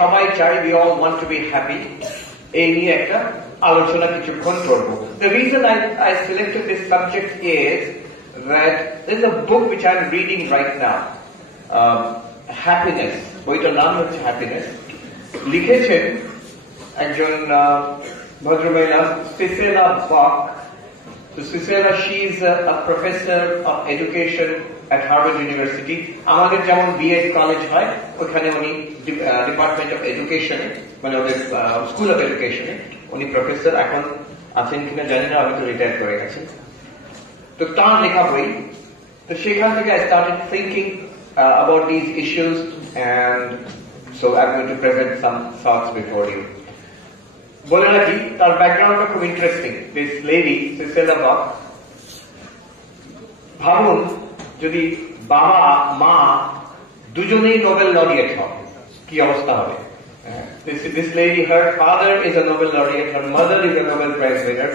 সবাই চাই, we all want to be happy. এই নিয়ে একটা আলোচনা কিছুক্ষণ করব। The reason I selected this subject is that there's a book which I'm reading right now, Happiness. বইটার নাম হচ্ছে Happiness. লিখেছেন একজন ভদ্রমহিলা, Cicely Bach. So Cicely, she is a professor of education at Harvard University. আমাদের যেমন B.Ed college হয়, ওখানে উনি ডিপার্টমেন্ট অফ এডুকেশনে, মানে ওদের স্কুল অফ এডুকেশনে উনি প্রফেসর। এখন আছেন কিনা জানি না, আমি তো রিটায়ার করে গেছি। তো তার লেখা বই, তো সেখান থেকে I started thinking about these issues, and so I'm going to present some thoughts before you. বলে রাখি, তার ব্যাকগ্রাউন্ডটা খুব interesting. This lady Cicely Bach, ভাবুন যদি বাবা মা দুজনেই নোবেল লরিয়েট হয়, কি অবস্থা হবে? This lady, her father is a Nobel laureate, her mother is a Nobel Prize winner.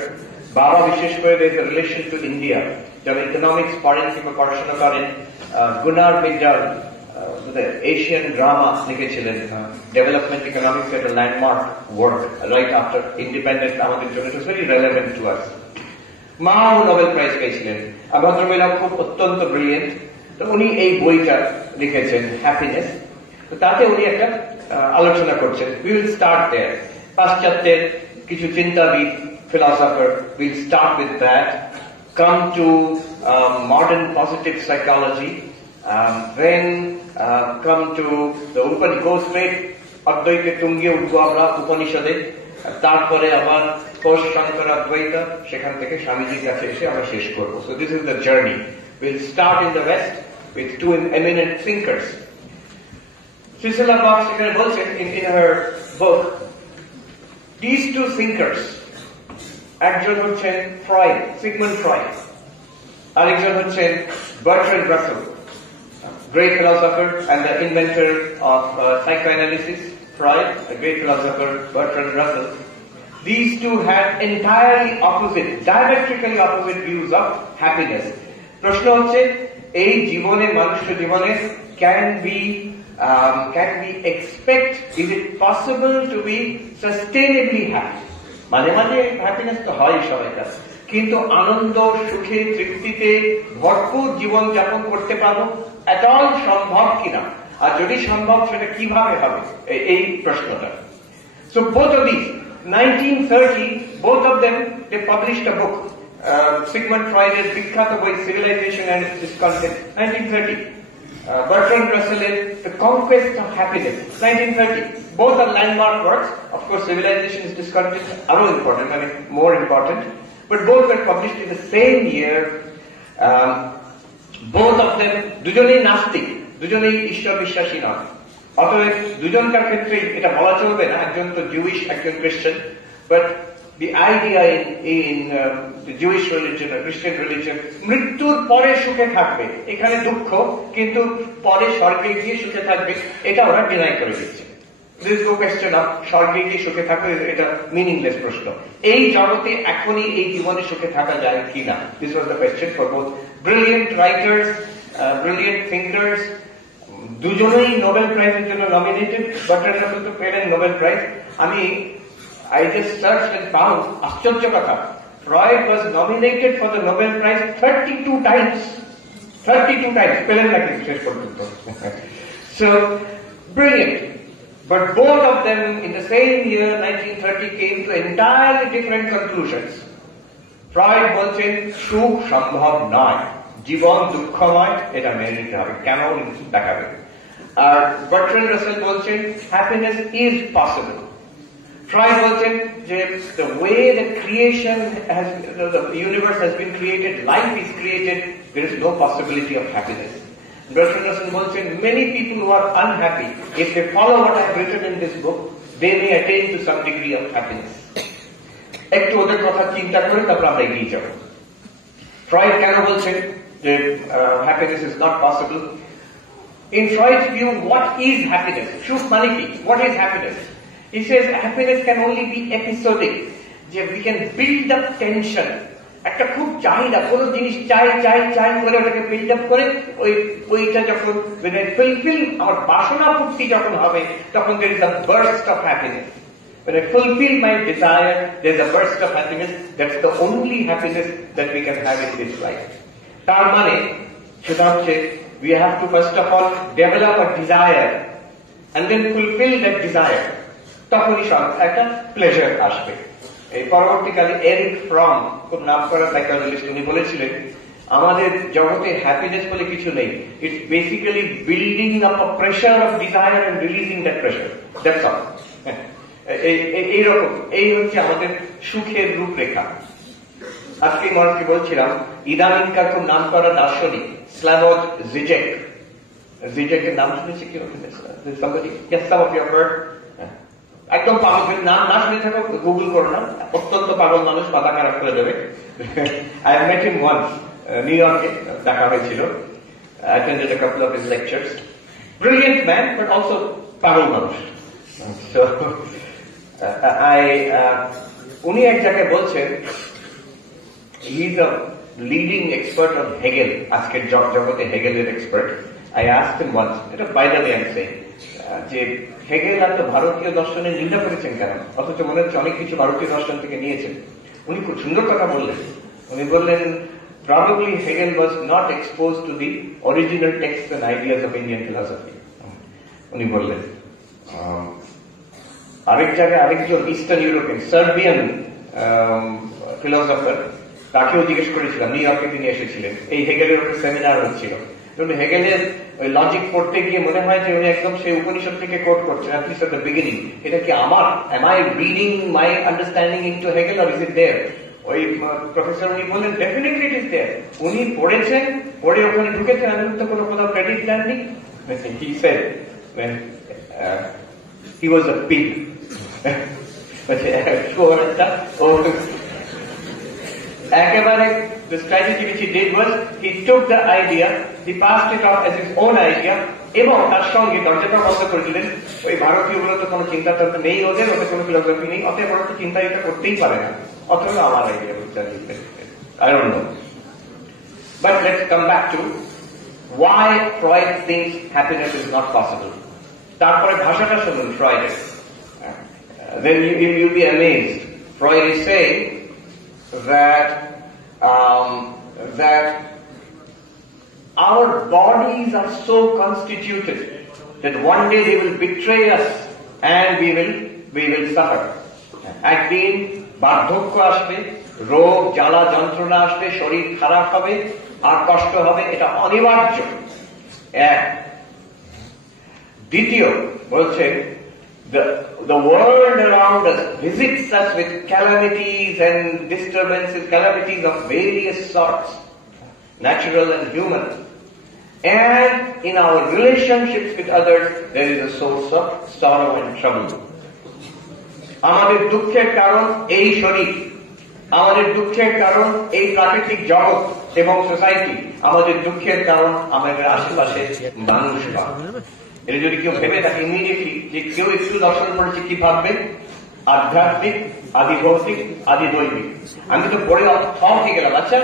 বাবা বিশেষ করে there is a relation to India, যারা ইকোনমিক্স পড়েন কিংবা পড়াশোনা করেন। গুনার মিডাল এশিয়ান ড্রামা লিখেছিলেন, ডেভেলপমেন্ট ইকোনমিক্স, একটা landmark work right after independence, আমাদের জন্য it was very relevant to us. মাও নোবেল প্রাইজ পেয়েছিলেন। ভদ্রমহিলা খুব অত্যন্ত ব্রিলিয়েন্ট। তো উনি এই বইটা লিখেছেন হ্যাপিনেস। তো তাতে উনি একটা আলোচনা করছেন। উই উইল স্টার্ট দেয়ার। পাশ্চাত্যের কিছু চিন্তাবিদ, philosopher, we'll start with that, come to modern positive psychology, then come to the Upanishad, go straight Advaita Tungi Udvabra Upanishade, তারপরে আবার কোষ Shankara-Advaita, সেখান থেকে স্বামীজির কাছে এসে আমরা শেষ করব। So this is the journey. We'll start in the West with two eminent thinkers. Cicely Bach সেখানে বলছেন in her book, these two thinkers, একজন হচ্ছেন ফ্রয়েড, সিগমন্ড ফ্রয়েড, আরেকজন হচ্ছেন Bertrand Rasel, great philosopher and the inventor of psychoanalysis. Freud, a great philosopher, Bertrand Russell. These two had entirely opposite, diametrically opposite views of happiness. প্রশ্ন হচ্ছে, এই জীবনে, মানুষ্য জীবনে can we expect, is it possible to be sustainably happy? মাঝে মাঝে happiness তো হয় সবাই কাছে, কিন্তু আনন্দ, সুখে, তৃপ্তিতে ভরপুর জীবন যাপন করতে পারবো এটাও সম্ভব কিনা, আর যদি সম্ভব সেটা কিভাবে হবে, এই প্রশ্নটা। So both of these, 1930, both of them, they published a book, Sigmund Freud's বিখ্যাত বই Civilization and its Discontent, 1930. Bertrand Russell's The Conquest of Happiness, 1930. Both are landmark works. Of course, Civilization is Discontent, are important, I mean, more important. But both were published in the same year. Both of them, দুজনেই নাস্তিক, দুজনেই ঈশ্বর বিশ্বাসী নয়। অতএব দুজনকার ক্ষেত্রে এটা বলা চলবে না, একজন তো জুইশ, একজন খ্রিস্টান। But the idea in the Jewish religion or Christian religion, মৃত্যুর পরে সুখে থাকবে, এখানে দুঃখ, কিন্তু পরে স্বর্গে গিয়ে সুখে থাকবে, এটা ওরা ডিনাই করে দিচ্ছে। There is no question of স্বর্গে গিয়ে সুখে থাকবে, এটা মিনিংলেস প্রশ্ন। এই জগতে এখনই এই জীবনে সুখে থাকা যায় কিনা, this was the question for both brilliant writers, brilliant thinkers. দুজনেই নোবেল প্রাইজের জন্য নমিনেটেড। বার্ট্রান্ড রাসেল তো পেলেন Nobel prize. I just searched and found, আশ্চর্য কথা, Freud was nominated for the Nobel Prize 32 times. 32 times, পেলেন না কিন্তু শেষ পর্যন্ত। So, brilliant. But both of them in the same year, 1930, came to entirely different conclusions. Freud বলছেন সুখ সম্ভব নয়, জীবন দুঃখময়, এটা মেনে নিতে হবে, কেন দেখাবে। আর বার্ট্রান্ড রাসেল বলছেন happiness is possible. Freud বলছেন যে the way that creation has, the universe has been created, life is created, there is no possibility of happiness. Bertrand Russell বলছেন many people who are unhappy, if they follow what I have written in this book, they may attain to some degree of happiness. একটু ওদের কথা চিন্তা করে তারপর আমরা এগিয়ে যাব। Freud কেন বলছেন যে happiness is not possible? In Freud's view, what is happiness? সুখ মানে কি? What is happiness? He says happiness can only be episodic. We can build up tension একটা খুব চাহিদা, কোন জিনিস চাই চাই চাই করে ওটাকে বিল্ড আপ করে ওইটা যখন ফুলফিল, আমার বাসনা পূর্তি যখন হবে, তখন there is a burst of happiness. When I fulfill my desire, there's a burst of happiness. That's the only happiness that we can have in this life. তার মানে সেটা হচ্ছে we have to first of all develop a desire and then fulfill that desire. তখনই একটা pleasure আসবে। এই পরবর্তীকালে Eric from, খুব নাম করা সাইকোলজিস্ট, উনি বলেছিলেন আমাদের জগতে হ্যাপিনেস বলে কিছু নেই, it's basically building up a pressure of desire and releasing that pressure, that's all. এইরকম, এই হচ্ছে আমাদের সুখের রূপরেখা। আজকে মানুষকে বলছিলাম ইদানিংকার খুব নাম করা দার্শনিক স্ল্যাভোজ জিজেক, জিজেকের নাম শুনেছে কি? একদম পাগল, নাম না শুনে থাকো গুগল করো না, অত্যন্ত পাগল মানুষ, মাথা খারাপ করে দেবে। I have met him once, New ইয়র্কে দেখা হয়েছিল। I attended a couple of his lectures. Brilliant man, but also পাগল মানুষ। So উনি এক জায়গায় বলছেন, he is a leading expert on Hegel, আজকের জগতে হেগেলের expert. I asked him once, এটা by the way I'm saying, যে হেগেল এত ভারতীয় দর্শনের নিন্দা করেছেন কেন, অথচ মনে হচ্ছে অনেক কিছু ভারতীয় দর্শন থেকে নিয়েছেন। উনি খুব সুন্দর কথা বললেন। উনি বললেন probably Hegel was not exposed to the original texts and ideas of Indian philosophy. উনি বললেন আরেক জায়গায় আরেকজন ইস্টার্ন ইউরোপিয়ান সার্বিয়ান ফিলোসফার, তাকেও জিজ্ঞেস করেছিলাম, নিউ ইয়র্কে তিনি এসেছিলেন, এই হেগেলের উপরে সেমিনার হচ্ছিল। হেগেলের ওই লজিক পড়তে গিয়ে মনে হয় যে উনি একদম সেই উপনিষদ থেকে কোট করছেন, at least at the beginning. এটা কি আমার, am I reading my understanding into Hegel or is it there? ওই প্রফেসর উনি বললেন definitely it is there. উনি পড়েছেন, পড়ে ওখানে ঢুকেছেন, আমি তো কোনো ক্রেডিট দেননি। He said when he was a pig. একেবারে the strategy which he did was he took the idea, he passed it off as his own idea, এবং তার সঙ্গে দরজাটা বন্ধ করে দিলেন। ওই ভারতীয় গুলো তো কোনো চিন্তা তন্ত্র নেই, ওদের কোনো ফিলোসফি নেই, অতএব ওরা তো চিন্তা এটা করতেই পারে না, অথবা আমার আইডিয়া বুঝতে I don't know. But let's come back to why Freud thinks happiness is not possible. তারপরে ভাষাটা শুনুন ফ্রয়েডের, then you'll be amazed. Freud is saying that our bodies are so constituted that one day they will betray us and we will suffer. একদিন বার্ধক্য আসবে, রোগ জ্বালা যন্ত্রণা আসবে, শরীর খারাপ হবে আর কষ্ট হবে, এটা অনিবার্য। দ্বিতীয় বলছেন the world around us visits us with calamities and disturbances, calamities of various sorts, natural and human. And in our relationships with others, there is a source of sorrow and trouble. আমাদের দুঃখের কারণ এই শরীর, আমাদের দুঃখের কারণ এই প্রাকৃতিক জগৎ এবং সোসাইটি, আমাদের দুঃখের কারণ আমাদের আশেপাশে মানুষরা। এটা যদি কেউ ভেবে থাকে ইমিডিয়েটলি যে কেউ একটু দর্শন করেছে, কি ভাববে? আধ্যাত্মিক, আদি ভৌতিক, আদি দৈবিক। আমি তো পড়ে থম হয়ে গেলাম। আচ্ছা,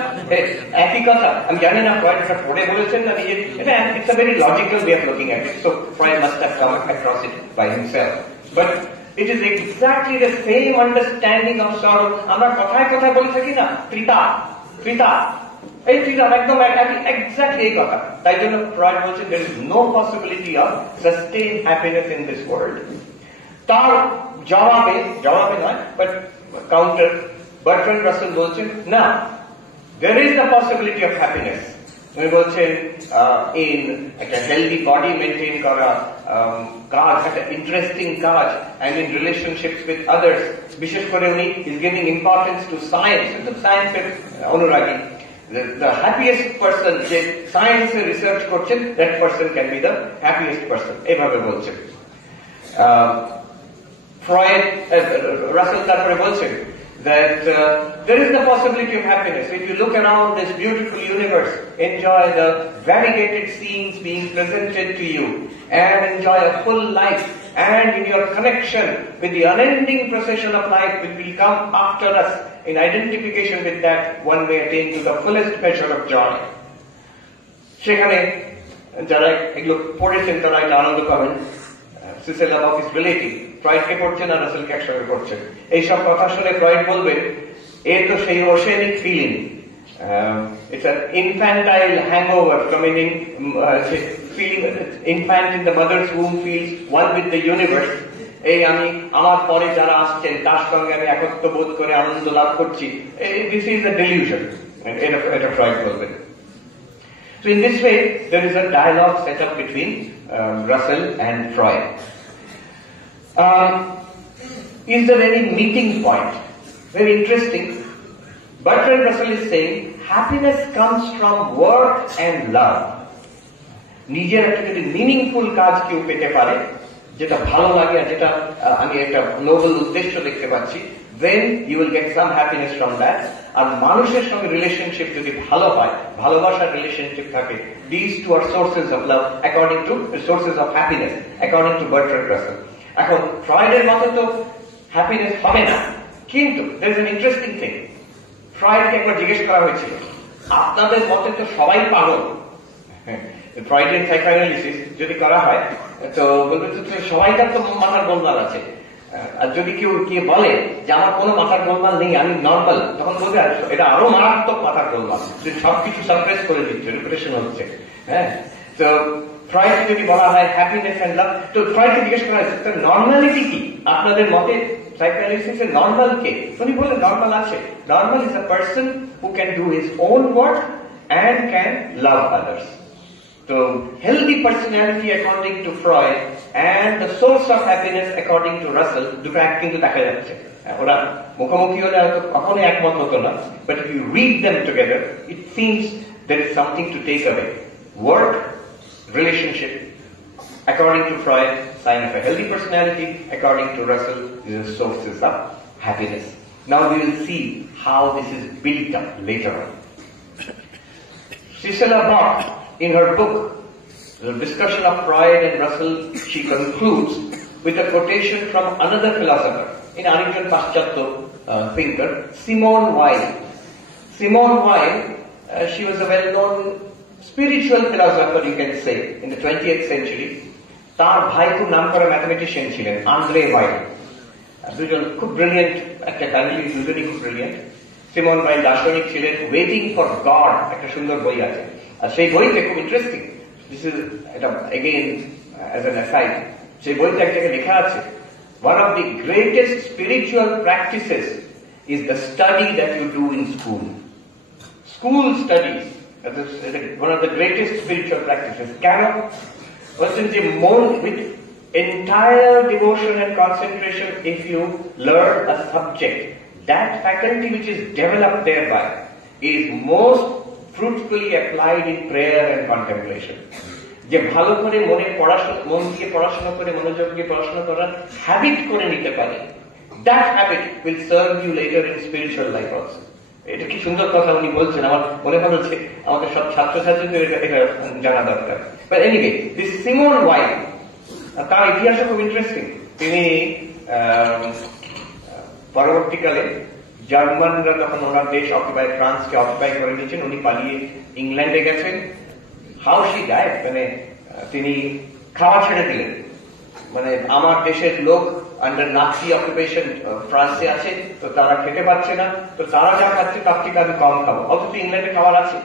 একই কথা, আমি জানি না ফ্রয়েড এটা পড়ে বলেছেন না নিজে, এটা it's a very logical way of looking at it, so Freud must have come across it by himself, but it is exactly the same understanding of sorrow. আমরা কথায় কথায় বলে থাকি না, ত্রিতা ত্রিতা, এই ত্রিতা একদম এক্স্যাক্টলি এই কথা। তাই জন্য ফ্রয়েড বলছেন there is no possibility of sustained happiness in this world. তার জবাবে নয়, বাট কাউন্টার বার্ট্রান্ড রাসেল বলছেন না, there is the possibility of happiness. উনি বলছেন ইন একটা হেলদি বডি মেনটেন করা কাজ, একটা ইন্টারেস্টিং কাজ, and in relationships with others, বিশেষ করে উনি is giving importance to science, কিন্তু সায়েন্সের অনুরাগী। The happiest person যে সায়েন্সে রিসার্চ করছেন, that person can be the happiest person, এভাবে বলছেন ফ্রয়েড। রাসেল তারপরে বলছেন that there is the possibility of happiness. If you look around this beautiful universe, enjoy the variegated scenes being presented to you, and enjoy a full life, and in your connection with the unending procession of life which will come after us, in identification with that, one may attain to the fullest measure of joy. সেখানে যারা এগুলো পড়েছেন তারা এটা আনন্দ পাবেন। সিসেল লাবক is relative, ফ্রয়েডকে পড়ছেন আর রাসেলকে একসঙ্গে পড়ছেন। এইসব কথা শুনে ফ্রয়েড বলবেন, এ তো সেই oceanic feeling, it's an infantile hangover from an feeling infant in the mother's womb feels one with the universe. এই আমি আমার পরে যারা আসছেন তার সঙ্গে আমি একত্র বোধ করে আনন্দ লাভ করছি, this is a delusion, এটা ফ্রয়েড বলবেন। So in this way, there is a dialogue set up between Russell and Freud. Is there any meeting point? Very interesting. Bertrand Russell is saying, happiness comes from work and love. নিজের একটা যদি meaningful কাজ কেউ পেতে পারে, যেটা ভালো লাগে আর যেটা আমি একটা নোবেল উদ্দেশ্য দেখতে পাচ্ছি, then you will get some happiness from that. আর মানুষের সঙ্গে রিলেশনশিপ যদি ভালো হয়, ভালোবাসার রিলেশনশিপ থাকে, these two are sources of love according to sources of happiness according to Bertrand Russell. এখন ফ্রয়েডের মতে তো হ্যাপিনেস হবে না, কিন্তু there is an interesting thing. ফ্রয়েডকে একবার জিজ্ঞেস করা হয়েছিল, আপনাদের মতে তো সবাই পাগল, ফ্রয়েডিয়ান সাইকোঅ্যানালিসিস যদি করা হয় তো বলবে সবাইকার তো মাথার গোলমাল আছে, আর যদি কেউ কে বলে যে আমার কোনো মাথার গোলমাল নেই, আমি নর্মাল, তখন বলবে এটা আরো মারাত্মক মাথার গোলমাল, সবকিছু সারপ্রাইজ করে দিচ্ছে, রিপ্রেশন হচ্ছে। হ্যাঁ, তো ফ্রয়েডকে যদি বলা হয় হ্যাপিনেস এন্ড লাভ, তো ফ্রয়েডকে জিজ্ঞেস করা হয়েছে নর্মালিটি কি আপনাদের মতে, সাইকোঅ্যানালিসিসে নর্মাল কে? উনি বললেন নর্মাল আছে, normal is a person who can do his own work and can love others. So healthy personality according to Freud and the source of happiness according to Russell, দুটো এক কিন্তু দেখা যাচ্ছে। ওরা মুখোমুখি হলে হয়তো কখনো একমত হতো না, but if you read them together, it seems there is something to take away. Work, relationship, according to Freud, sign of a healthy personality. According to Russell, these are sources of happiness. Now we will see how this is built up later on. Cicely Bock, in her book, The Discussion of Freud and Russell, she concludes with a quotation from another philosopher, in Arikjan Paschatto thinker, Simone Weil. Simone Weil, she was a well-known spiritual philosopher, you can say, in the 20th century. তার ভাই খুব নাম করা mathematician ছিলেন, Andre ওয়াইল। দুজন খুব brilliant, একটা family, দুজনই খুব ব্রিলিয়েন্ট। সিমন ওয়াইল দার্শনিক ছিলেন। ওয়েটিং ফর গড একটা সুন্দর বই আছে, আর সেই বইতে খুব ইন্টারেস্টিং, দিস ইজ এটা এগেইন অ্যাজ অ্যান অ্যাসাইড, সেই বইতে এক জায়গায় লেখা আছে, one of the greatest spiritual practices is the study that you do in school. School studies, one of the greatest spiritual practices. কেন? Person is more with entire devotion and concentration. If you learn a subject, that faculty which is developed thereby is most fruitfully applied in prayer and contemplation. যে ভালো করে মন দিয়ে পড়াশোনা করে, মনোযোগ দিয়ে পড়াশোনা করার হ্যাবিট করে নিতে পারে, that habit will serve you later in spiritual life also. এটা কি সুন্দর কথা উনি বলছেন, আমার মনে হচ্ছে আমাদের সব ছাত্রছাত্রীদের এটা জানা দরকার। But anyway, this Simone Weil, তার ইতিহাসও খুব ইন্টারেস্টিং। তিনি পরবর্তীকালে জার্মানরা তখন ওনার দেশ অকুপাই, ফ্রান্সকে অকুপাই করে নিয়েছেন, উনি পালিয়ে ইংল্যান্ডে গেছেন। হাউ শি ডায়েড, মানে তিনি খাওয়া ছেড়ে দিলেন, মানে আমার দেশের লোক আন্ডার নাৎসি অকুপেশন ফ্রান্সে আছে, তো তারা খেতে পারছে না, তো তারা যা খাচ্ছে তার থেকে আমি কম খাবো, অথচ ইংল্যান্ডে খাবার আছে।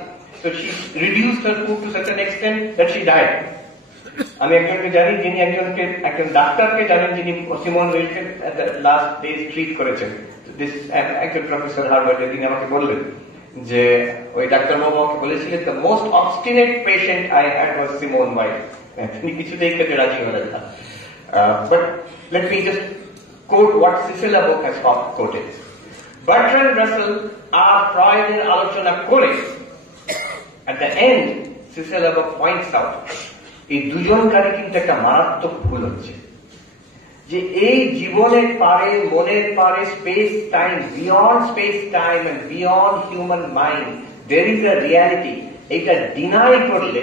তো she reduced her food to certain extent that she died. আমি একজনকে জানি, যিনি একজন ডাক্তারকে জানেন, যিনি সিমন ওয়েলকে লাস্ট ডেজ ট্রিট করেছেন। একজন প্রফেসর হার্ভার্ডে, তিনি আমাকে বললেন যে ওই ডাক্তারবাবু আমাকে বলেছিলেন, the most obstinate patient I had was Simone Weil. তিনি কিছুতেই খেতে রাজি হলেন না। But let me just quote what Cicely Bock has quoted. Bertrand Russell আর ফ্রয়েডের আলোচনা করে at the end Cicely Bock points out, এই দুজনকারই কিন্তু একটা মারাত্মক ভুল হচ্ছে, যে এই জীবনের পারে, মনের পারে, space time, beyond space time and beyond human mind there is a reality, এটা ডিনাই করলে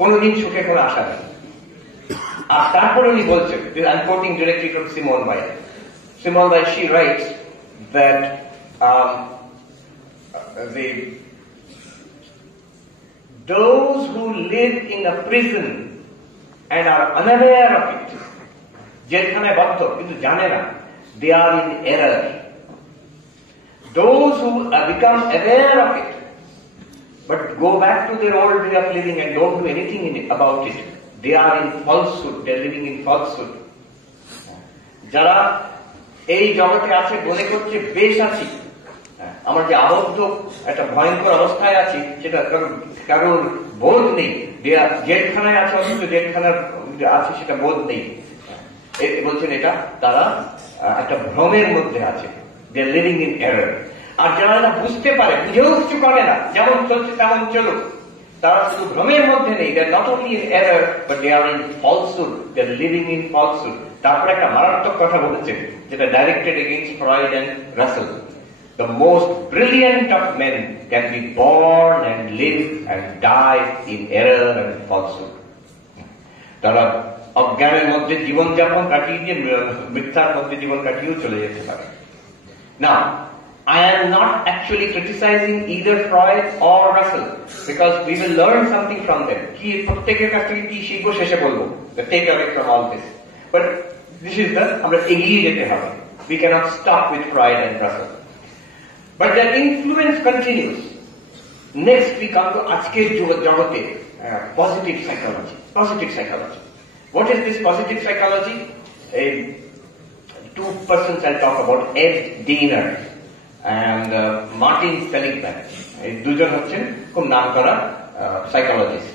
কোনদিন সুখে কোনো আশা নেই। আর তারপরে উনি বলছেন, I'm quoting directly from Simone Weil. Simone Weil, she writes that those who live in a prison and are unaware of it, জেলখানায় বদ্ধ কিন্তু জানে না, they are in error. Those who become aware of it but go back to their old way of living and don't do anything about it, they are in falsehood, they are living in falsehood. যারা এই জগতে আছে মনে করছে বেশ আছি, আমরা যে আবদ্ধ একটা ভয়ঙ্কর অবস্থায় আছি সেটা কারোর বোধ নেই, জেলখানায় আছে অথচ জেলখানার আছে সেটা বোধ নেই, বলছেন এটা তারা একটা ভ্রমের মধ্যে আছে, দে আর লিভিং ইন এরর। আর যারা না বুঝতে পারে, বুঝেও কিছু করে না, যেমন চলছে তেমন চলুক, তারা শুধু ভ্রমের মধ্যে নেই, they are not only in error but they are in falsehood, they are living in falsehood. তারপরে একটা মারাত্মক কথা বলেছেন যেটা directed against Freud and Russell, the most brilliant of men can be born and live and die in error and falsehood. তারা অজ্ঞানের মধ্যে জীবনযাপন কাটিয়ে দিয়ে মিথ্যার মধ্যে জীবন কাটিয়েও চলে যেতে পারে। Now, I am not actually criticizing either Freud or Russell because we will learn something from them. কি প্রত্যেকের কাছ থেকে কি শিখবো শেষে বলবো, the takeaway from all this. But this is the আমরা এগিয়ে যেতে হবে. We cannot stop with Freud and Russell. But their influence continues. Next we come to আজকের জগতে positive psychology. Positive psychology. What is this positive psychology? Two persons I'll talk about, Ed Diener and Martin Seligman. এই দুজন হচ্ছেন খুব নামকরা psychologist.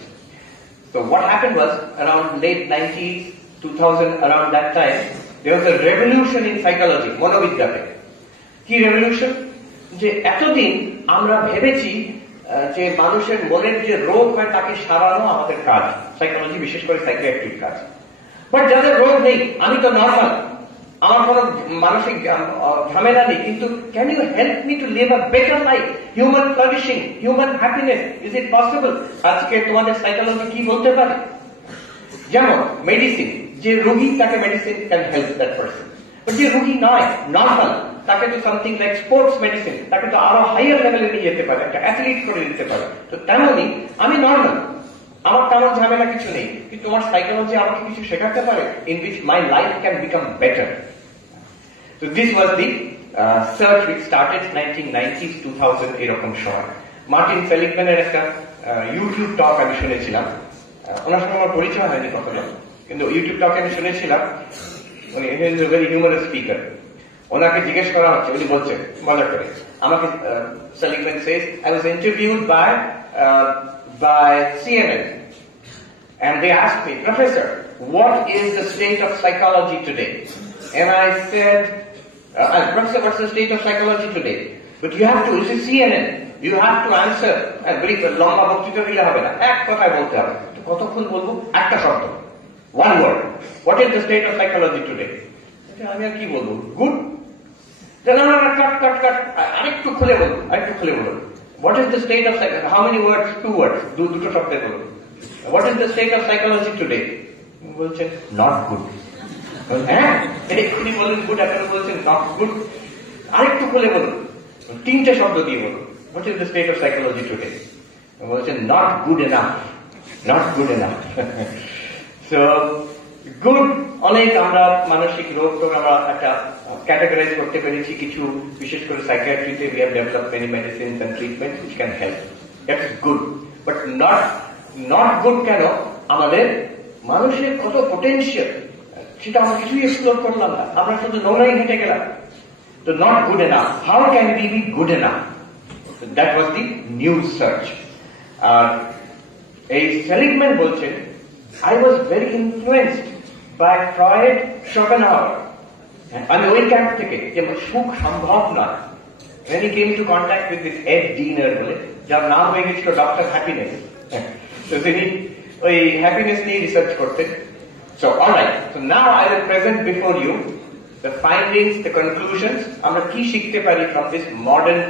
So what happened was around late 90s, 2000, around that time, there was a revolution in psychology, মনোবিজ্ঞানে। কি revolution? যে এতদিন আমরা ভেবেছি যে মানুষের মনের যে রোগ হয় তাকে সারানো আমাদের কাজ, সাইকোলজি বিশেষ করে সাইকিয়াট্রিক কাজ। বাট যাদের রোগ নেই, আমি তো নর্মাল, আমার কোনো মানসিক ঝামেলা নেই, কিন্তু can you help me to live a better life, human flourishing, human happiness, is it possible? আজকে তোমাদের সাইকোলজি কি বলতে পারে? যেমন মেডিসিন, যে রোগী তাকে medicine can help that person, but যে রোগী নয়, নর্মাল, তাকে তো সামথিং লাইক স্পোর্টস মেডিসিন, তাকে তো আরো হাইয়ার লেভেলে নিয়ে যেতে পারে, একটা অ্যাথলিট করে দিতে পারে। তো তেমনই আমি নর্মাল, আমার তেমন ঝামেলা কিছু নেই, কিন্তু তোমার সাইকোলজি আমাকে কিছু শেখাতে পারে in which my life can become better. তো this was the search which started 1990s 2000 এরকম সময়। মার্টিন সেলিগম্যানের একটা ইউটিউব টক আমি শুনেছিলাম, ওনার সঙ্গে আমার পরিচয় হয়নি কখনো, কিন্তু ইউটিউব টক আমি শুনেছিলাম, উনি is a very humorous speaker. ওনাকে জিজ্ঞেস করা হচ্ছে, উনি বলছেন মজা করে আমাকে, Seligman says, I was interviewed by CNN and they asked me, Professor, what is the state of psychology today? And I said, Professor, what's the state of psychology today? But you have to, this is CNN, you have to answer, and brief, লম্বা বক্তৃতা দিলে হবে না, এক কথায় বলতে হবে। তো কতক্ষণ বলবো? একটা শব্দ, one word. What is the state of psychology today? আমি আর কি বলবো? গুড। আরেকটু খুলে বলুন, আরেকটু খুলে বলুন। What is the state of psychology? How many words? 2 words. দুটো শব্দে বলুন। What is the state of psychology today? বলছেন not good. হ্যাঁ, এক্ষুনি বললেন গুড, এখন বলছেন not good. আরেকটু খুলে বলুন, 3টে শব্দ দিয়ে বলুন। What is the state of psychology today? বলছেন not good enough. Not good enough. So good, অনেক আমরা মানসিক রোগ তো আমরা একটা ক্যাটাগরাইজ করতে পেরেছি কিছু, বিশেষ করে সাইকিয়াট্রিতে we have developed many medicines and treatments which can help. That is good. But not good কেন? আমাদের মানুষের কত potential, সেটা আমরা কিছুই এক্সপ্লোর করলাম না, আমরা শুধু নোংরাই হেঁটে গেলাম। তো not good enough. How can we be good enough? So that was the new search. আর এই সেলিগম্যান বলছেন, I was very influenced by Freud, Schopenhauer. আমি ওই ক্যাম্প থেকে যে সুখ সম্ভব নয়। When he came to contact with this Ed Diener বলে, যার নাম হয়ে গেছিল ডক্টর হ্যাপিনেস, তো তিনি ওই হ্যাপিনেস নিয়ে রিসার্চ করতেন। So all right, so now I will present before you the findings, the conclusions, আমরা কি শিখতে পারি from this modern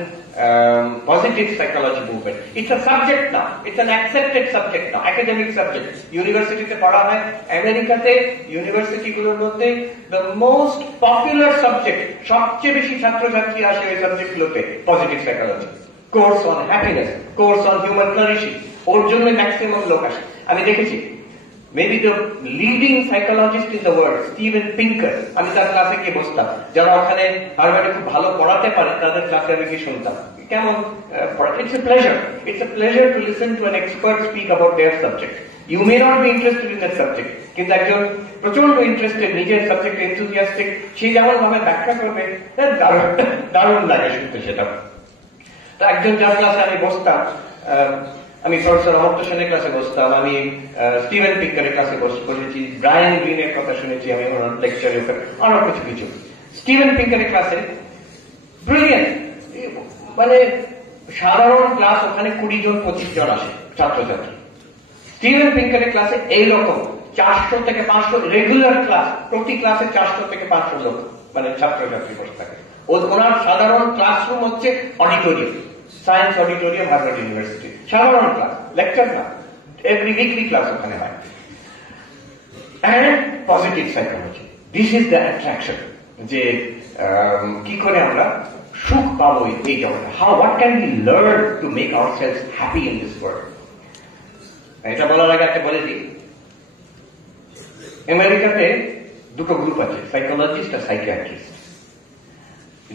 positive psychology movement. It's a subject now. It's an accepted subject now, academic subject. ইউনিভার্সিটিতে পড়া হয়। আমেরিকাতে university গুলোর মধ্যে the most popular subject, সবচেয়ে বেশি ছাত্রছাত্রী আসে ওই সাবজেক্ট গুলোতে positive psychology, course on happiness, course on human flourishing, ওর জন্য ম্যাক্সিমাম লোক আসে। আমি দেখেছি maybe the leading psychologist in the world, Steven Pinker, আমি তার ক্লাসে গিয়ে বসতাম। যারা ওখানে হার্ভার্ডে খুব ভালো পড়াতে পারে তাদের ক্লাসে আমি গিয়ে শুনতাম কেমন পড়াতে। It's a pleasure to listen to an expert speak about their subject. You may not be interested in that subject, কিন্তু একজন প্রচন্ড ইন্টারেস্টেড, নিজের সাবজেক্টে এনথুজিয়াস্টিক, সে যেমন ভাবে ব্যাখ্যা করবে দারুণ লাগে শুনতে সেটা। তো একজন যার ক্লাসে আমি বসতাম, আমি প্রফেসর অমর্ত্য সেনের ক্লাসে বসতাম, আমি স্টিভেন পিকারের ক্লাসে বসেছি, ব্রায়ান গ্রিনের কথা শুনেছি আমি ওনার লেকচারে, আরো কিছু। স্টিভেন পিকারের ক্লাসে ব্রিলিয়েন্ট, মানে সাধারণ ক্লাস ওখানে 20 জন 25 জন আসে ছাত্রছাত্রী। স্টিভেন পিকারের ক্লাসে এইরকম 400 থেকে 500 রেগুলার ক্লাস, প্রতি ক্লাসে 400 থেকে 500 লোক মানে ছাত্রছাত্রী বসে থাকে। ওনার সাধারণ ক্লাসরুম হচ্ছে auditorium, science auditorium, Harvard University, সাধারণ ক্লাস, লেকচার না, এভরি উইকলি ক্লাস ওখানে হয়। And positive psychology, this is the attraction, যে কি করে আমরা সুখ পাবো এই জগতে, what can we learn to make ourselves happy in this world. এটা বলার আগে একটা বলে দিই, আমেরিকাতে দুটো গ্রুপ আছে, সাইকোলজিস্ট আর psychiatrist.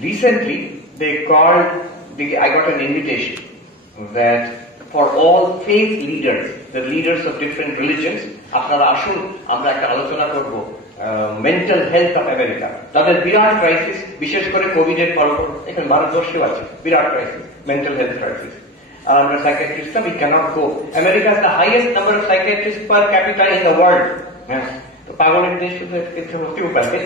Recently they called, I got an invitation that for all faith leaders, the leaders of different religions, আপনারা আসুন আমরা একটা আলোচনা করব মেন্টাল হেলথ অফ আমেরিকা। তাদের বিরাট ক্রাইসিস, বিশেষ করে কোভিড এর পর, এখানে ভারতবর্ষেও আছে বিরাট ক্রাইসিস, মেন্টাল হেলথ ক্রাইসিস। আর আমরা psychiatrist, we cannot go. America has the highest number of psychiatrists per capita in the world. হ্যাঁ, তো পাগলের দেশ শুধু হতেও পারে।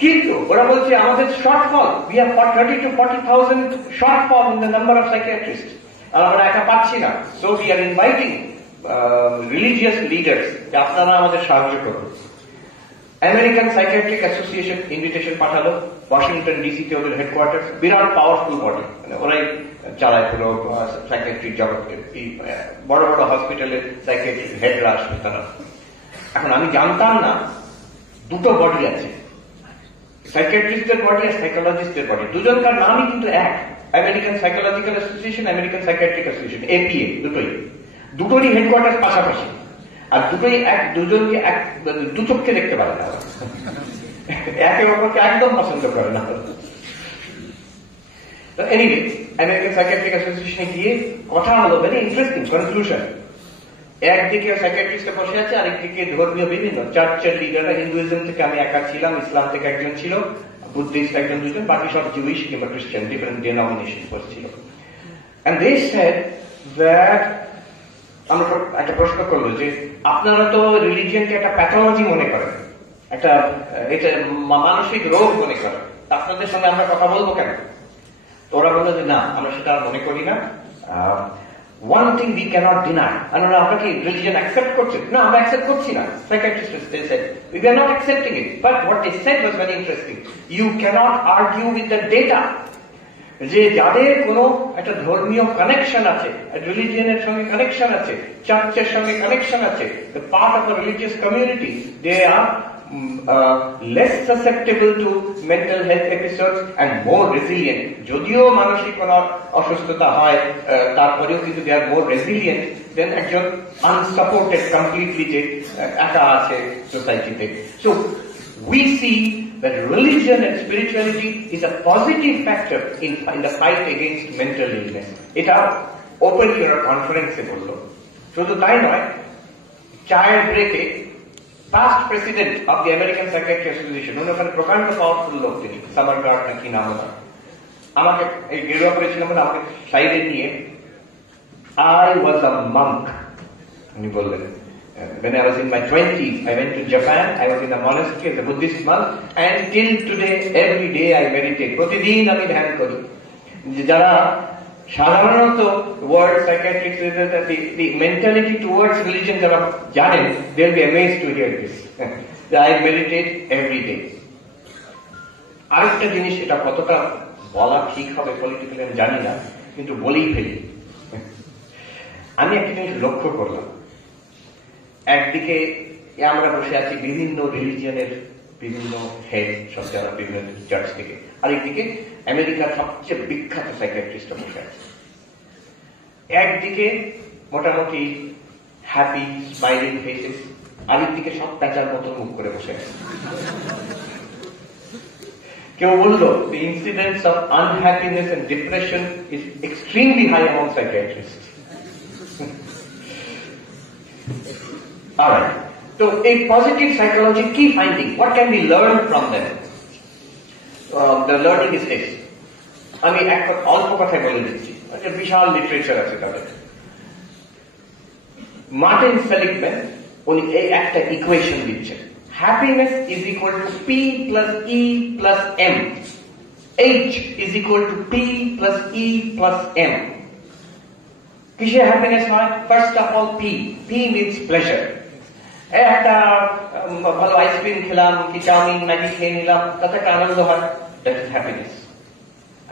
কিন্তু ওরা বলছে আমাদের shortfall, we have 30 to 40,000 shortfall in the number of psychiatrists, আর আমরা একা পাচ্ছি না। So we are inviting religious leaders যে আপনারা আমাদের সাহায্য করুন। আমেরিকান সাইকিয়াট্রিক অ্যাসোসিয়েশন ইনভিটেশন পাঠালো, ওয়াশিংটন ডিসিতে ওদের হেডকোয়ার্টার, বিরাট পাওয়ারফুল বডি, মানে ওরাই চালায় পুরো সাইকিয়াট্রিক জগৎকে, বড় বড় হসপিটালের সাইকিয়াট্রিক হেডরা আসবে তারা। এখন আমি জানতাম না দুটো বডি আছে, সাইকিয়াট্রিস্টের বডি আর সাইকোলজিস্টের বডি, দুজনকার নামই কিন্তু এক, American psychological association, American psychiatric association, APA, দুটোরই হেডকোয়ার্টার পাশাপাশি, আর দুটোই দুজনকে দু চোখে দেখতে পারে না, একে অপরকে একদম পছন্দ করে না। তো এনিওয়ে, আমেরিকান সাইকিয়াট্রিক অ্যাসোসিয়েশনে গিয়ে কথা হলো, ভেরি ইন্টারেস্টিং কনক্লুশন। একদিকে সাইকিয়াট্রিস্ট বসে আছে, আরেকদিকে ধর্মীয় বিভিন্ন চার্চের লিডাররা, হিন্দুইজম থেকে আমি একা ছিলাম, ইসলাম থেকে একজন ছিল, বুদ্ধিস্ট একজন দুজন, বাকি সব জুইশ কিংবা খ্রিস্টান, ডিফারেন্ট ডিনোমিনেশন বসছিল। এন্ড দে সেড দ্যাট, আমরা একটা প্রশ্ন করলো যে আপনারা তো রিলিজিয়নকে একটা প্যাথোলজি মনে করেন, একটা এটা মানসিক রোগ মনে করেন, আপনাদের সঙ্গে আমরা কথা বলবো কেন? তো ওরা বললো যে না, আমরা সেটা মনে করি না। One thing we cannot deny, আমরা কি রিলিজিয়ন অ্যাকসেপ্ট করছি? না, আমরা অ্যাকসেপ্ট করছি না। Psychiatrists they said we are not accepting it, but what they said was very interesting. You cannot argue with the data. যে যাদের কোনো একটা ধর্মীয় কানেকশন আছে, রিলিজিয়নের সঙ্গে কানেকশন আছে, চার্চের সঙ্গে কানেকশন আছে, the part of the religious community, they are less susceptible to mental health episodes and more resilient. যদিও মানসিক কোনো অসুস্থতা হয়, তারপরেও কিন্তু they are more resilient than একজন unsupported completely যে একা আছে সোসাইটিতে। So we see that religion and spirituality is a positive factor in the fight against mental illness. এটা openly ওরা কনফারেন্সে বললো। শুধু তাই নয়, চায়ের ব্রেকে past president of the American Psychiatric Association, উনি ওখানে প্রকাণ্ড পাওয়ারফুল লোক, তিনি সামারগার্ড নাকি নাম ওনার, আমাকে এই গেরুয়া করেছিলাম, আমাকে সাইডে নিয়ে I was a monk, উনি বললেন, when I was in my 20s, I went to Japan, I was in a monastery as a Buddhist monk, and till today, every day I meditate. প্রতিদিন আমি ধ্যান করি। যারা সাধারণত world সাইকিয়াট্রিক্স, the mentality towards religion যারা জানেন, they'll be amazed to hear this. I meditate every day. আরেকটা জিনিস, এটা কতটা বলা ঠিক হবে পলিটিক্যালি আমি জানি না, কিন্তু বলেই ফেলি। আমি একটা জিনিস লক্ষ্য করলাম, একদিকে আমরা বসে আছি বিভিন্ন রিলিজিয়নের বিভিন্ন হেড, সব যারা বিভিন্ন চার্চ থেকে, আরেকদিকে আমেরিকার সবচেয়ে বিখ্যাত সাইকিয়াট্রিস্ট বসে আছে। একদিকে মোটামুটি হ্যাপি স্মাইলিং ফেসেস, আরেকদিকে সব প্যাঁচার মতো মুখ করে বসে আছে। কেউ বললো the incidence of unhappiness and depression is extremely high among psychiatrists. Alright, so a positive psychology key finding, what can we learn from them? The learning is this. আমি অল্প কথায় বলে দিচ্ছি, বিশাল লিটারেচার আছে তাদের। মার্টিন সেলিগম্যান উনি এই একটা ইকুয়েশন দিচ্ছেন, happiness is equal to P plus E plus M. H is equal to P plus E plus M. কিসে হ্যাপিনেস হয়? First of all P. P means pleasure. একটা ভালো আইসক্রিম খেলাম কি চাউমিন ম্যাগি খেয়ে নিলাম, তাতে একটা আনন্দ হয়, দ্যাট ইজ হ্যাপিনেস।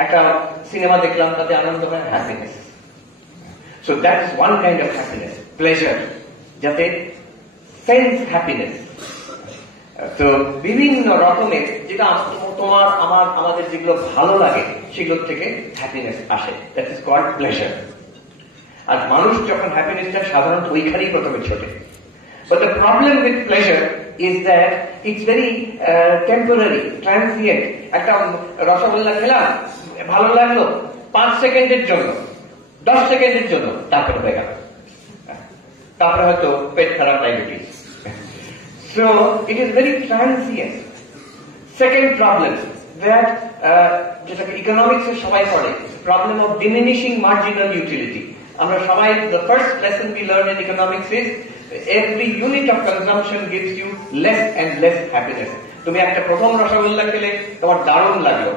একটা সিনেমা দেখলাম, তাতে আনন্দ হয়, happiness. So that is one kind of happiness, pleasure, যাতে সেন্স হ্যাপিনেস। তো বিভিন্ন রকমের যেটা তোমার আমার আমাদের যেগুলো ভালো লাগে সেগুলো থেকে হ্যাপিনেস আসে, দ্যাট ইজ কল্ড প্লেজার। আর মানুষ যখন হ্যাপিনেসটা সাধারণত ওইখানেই প্রথমে ছোটে। But the problem with pleasure is that it's very temporary, transient. একটা রসগোল্লা খেলাম, ভালো লাগলো 5 সেকেন্ডের জন্য, 10 সেকেন্ডের জন্য, তারপরে হয়ে গেল, তারপরে হয়তো পেট খারাপ, diabetes. So it is very transient. Second problem that যেটাকে ইকোনমিক্স এর সবাই পড়ে, problem of diminishing marginal utility. আমরা সবাই, the first lesson we learn in economics is every unit of consumption gives you less and less happiness. তুমি একটা প্রথম রসগোল্লা খেলে তোমার দারুণ লাগলো,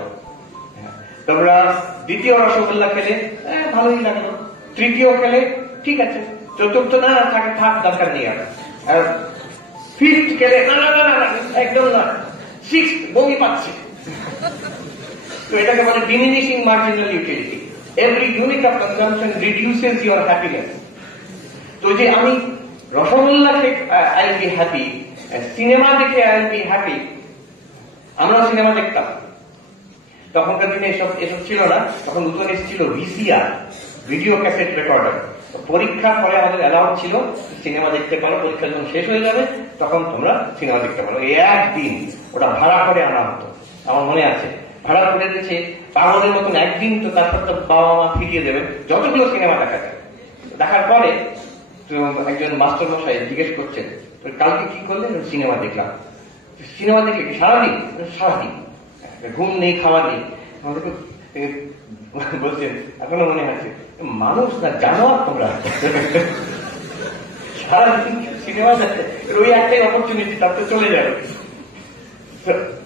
তোমরা দ্বিতীয় রসগোল্লা খেলে ভালোই লাগলো, তৃতীয় খেলে ঠিক আছে, চতুর্থ না থাকে থাক দরকার নেই, আর ফিফথ খেলে না না না না একদম না, সিক্সথ বমি পাচ্ছে। তো এটাকে বলে diminishing marginal utility. Every unit of consumption reduces your happiness. তো যে আমি রসগোল্লা খেয়ে I will be happy, cinema দেখে I will be happy, আমরা সিনেমা দেখতাম, তখনকার দিনে এসব ছিল না, তখন নতুন এসেছিল ভিসিআর, ভিডিও ক্যাসেট রেকর্ডার। পরীক্ষার পরে আমাদের অ্যালাউড ছিল সিনেমা দেখতে পারো, পরীক্ষা যখন শেষ হয়ে যাবে তখন তোমরা সিনেমা দেখতে পারো। এই একদিন ওটা ভাড়া করে আনা হতো, আমার মনে আছে, ভাড়া করে দিয়েছে পাগলের মতন একদিন, তো তারপর তো বাবা মা ফিরিয়ে দেবে যতগুলো সিনেমা দেখা যায়। দেখার পরে তো একজন মাস্টার মশাই জিজ্ঞেস করছেন, কালকে কি করলেন? সিনেমা দেখলাম। সিনেমা দেখলে কি সারাদিন? সারাদিন, ঘুম নেই, খাওয়া নেই। আমাদেরকে বলছেন, এখনো মনে আছে, মানুষ না জানোয়ার তোমরা, সারাদিন সিনেমা দেখতে, ওই একটাই অপরচুনিটি, তারপরে চলে যাবে।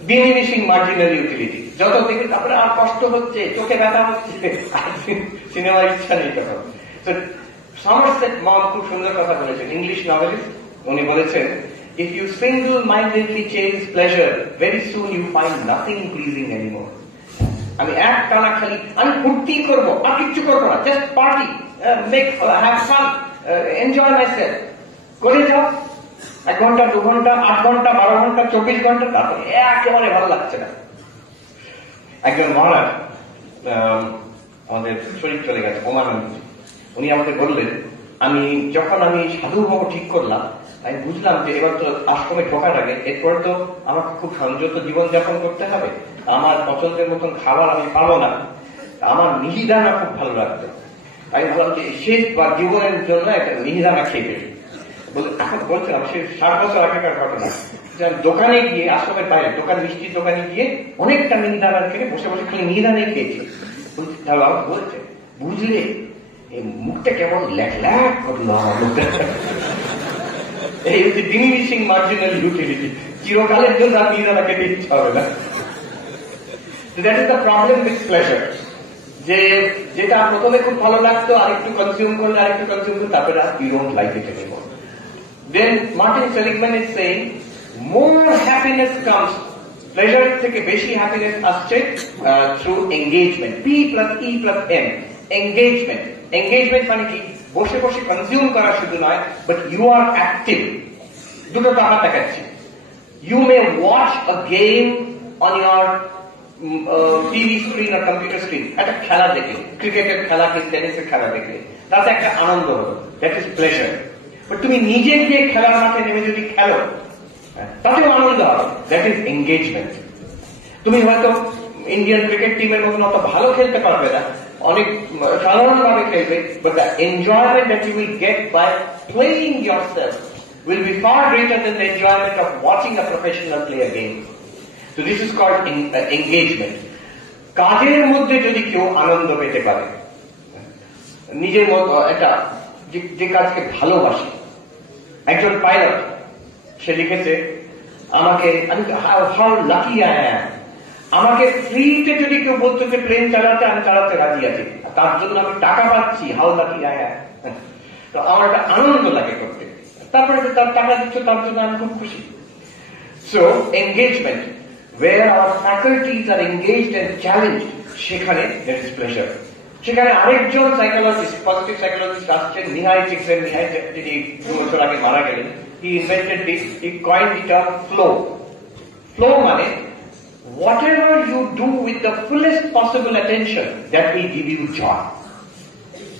ডিমিনিশিং মার্জিনাল ইউটিলিটি, যত দেখে তারপরে আর কষ্ট হচ্ছে, চোখে ব্যথা হচ্ছে, সিনেমার ইচ্ছা নেই তখন। সমারসেট মম খুব সুন্দর কথা বলেছেন, ইংলিশ নভেলিস্ট। উনি বলেছেন, if you single-mindedly chase pleasure, very soon you find nothing pleasing anymore. আমি এক টানা খালি আমি ফুর্তি করবো, আর কিচ্ছু করবো না, just party, make have fun, enjoy myself করে যাও, 1 ঘন্টা 2 ঘন্টা 8 ঘন্টা 12 ঘন্টা 24 ঘন্টা, তারপরে একেবারে ভালো লাগছে না। একজন মহারাজ আমাদের শরীর চলে গেছে, ওমানন্দ, উনি আমাকে বললেন, যখন আমি সাধু হবো ঠিক করলাম, আমি বুঝলাম যে এবার তো আশ্রমে ঢোকার আগে এরপরে তো আমাকে খুব সংযত জীবনযাপন করতে হবে, আমার পছন্দের মতন খাবার আমি পাবো না, আমার মিহিদানা খুব ভালো লাগতো। আমি ভাবলাম যে শেষ বা জীবনের জন্য একটা মিহিদানা খেয়ে ফেলি। এখন বলছিলাম সে 60 বছর আগেকার ঘটনা, দোকানে গিয়ে, আশ্রমের বাইরে দোকান, মিষ্টির দোকানে গিয়ে অনেকটা মিহিদানা খেয়ে বসে বসে খালি মিহিদানাই খেয়েছি। বলছে, বুঝলে এই মুখটা কেমন ল্যাক ল্যাক করলো আমার মুখটা। এই হচ্ছে ডিমিনিশিং মার্জিনাল ইউটিলিটি, চিরকালের জন্য আর মিহিদানা খেতে ইচ্ছা হবে না। That is the problem with pleasure, যে যেটা প্রথমে খুব ভালো লাগতো, আরেকটু কনজিউম করলে, আরেকটু কনজিউম করলে, তারপরে you don't like it anymore. Then Martin Seligman is saying more happiness comes pleasure থেকে বেশি হ্যাপিনেস আসছে through engagement, P+E+M, engagement. Engagement মানে কি? বসে বসে কনজিউম করা শুধু নয়, বাট ইউ আর অ্যাক্টিভ। দুটো টাকা দেখাচ্ছি। You may watch a game on your TV screen or computer screen, একটা খেলা দেখে, ক্রিকেটের খেলা কি টেনিসের খেলা দেখে, তাতে একটা আনন্দ হলো, দ্যাট ইজ প্লেজার। বাট তুমি নিজে গিয়ে খেলার মাঠে নেমে যদি খেলো, তাতেও আনন্দ হবে, দ্যাট ইজ এঙ্গেজমেন্ট। তুমি হয়তো ইন্ডিয়ান ক্রিকেট টিমের মতন অত ভালো খেলতে পারবে না, অনেক সাধারণভাবে খেলবে, but the enjoyment that you will get by playing yourself will be far greater than the enjoyment of watching a professional play a game. So this is called engagement. কাজের মধ্যে যদি কেউ আনন্দ পেতে পারে, নিজের মতো একটা যে কাজকে ভালোবাসে, একজন পাইলট সে লিখেছে আমাকে, হাউ লাকি আই অ্যাম, আমাকে ফ্রিতে যদি কেউ বলতো যে প্লেন চালাতে, আমি চালাতে রাজি আছি, তার জন্য আমি টাকা পাচ্ছি, হাউ লাকি আই অ্যাম। তো আমার একটা আনন্দ লাগে করতে, তারপরে তার টাকা দিচ্ছ, তার জন্য আমি খুব খুশি। So engagement, where our faculties are engaged and challenged, সেখানে there is pleasure. সেখানে আরেকজন সাইকোলজিস্ট, পজিটিভ সাইকোলজিস্ট আসছেন, মিহাই চিকসেনমিহাই, যিনি 2 বছর আগে মারা গেলেন। He invented this, he coined the term flow. Flow মানে whatever you do with the fullest possible attention, that will give you joy.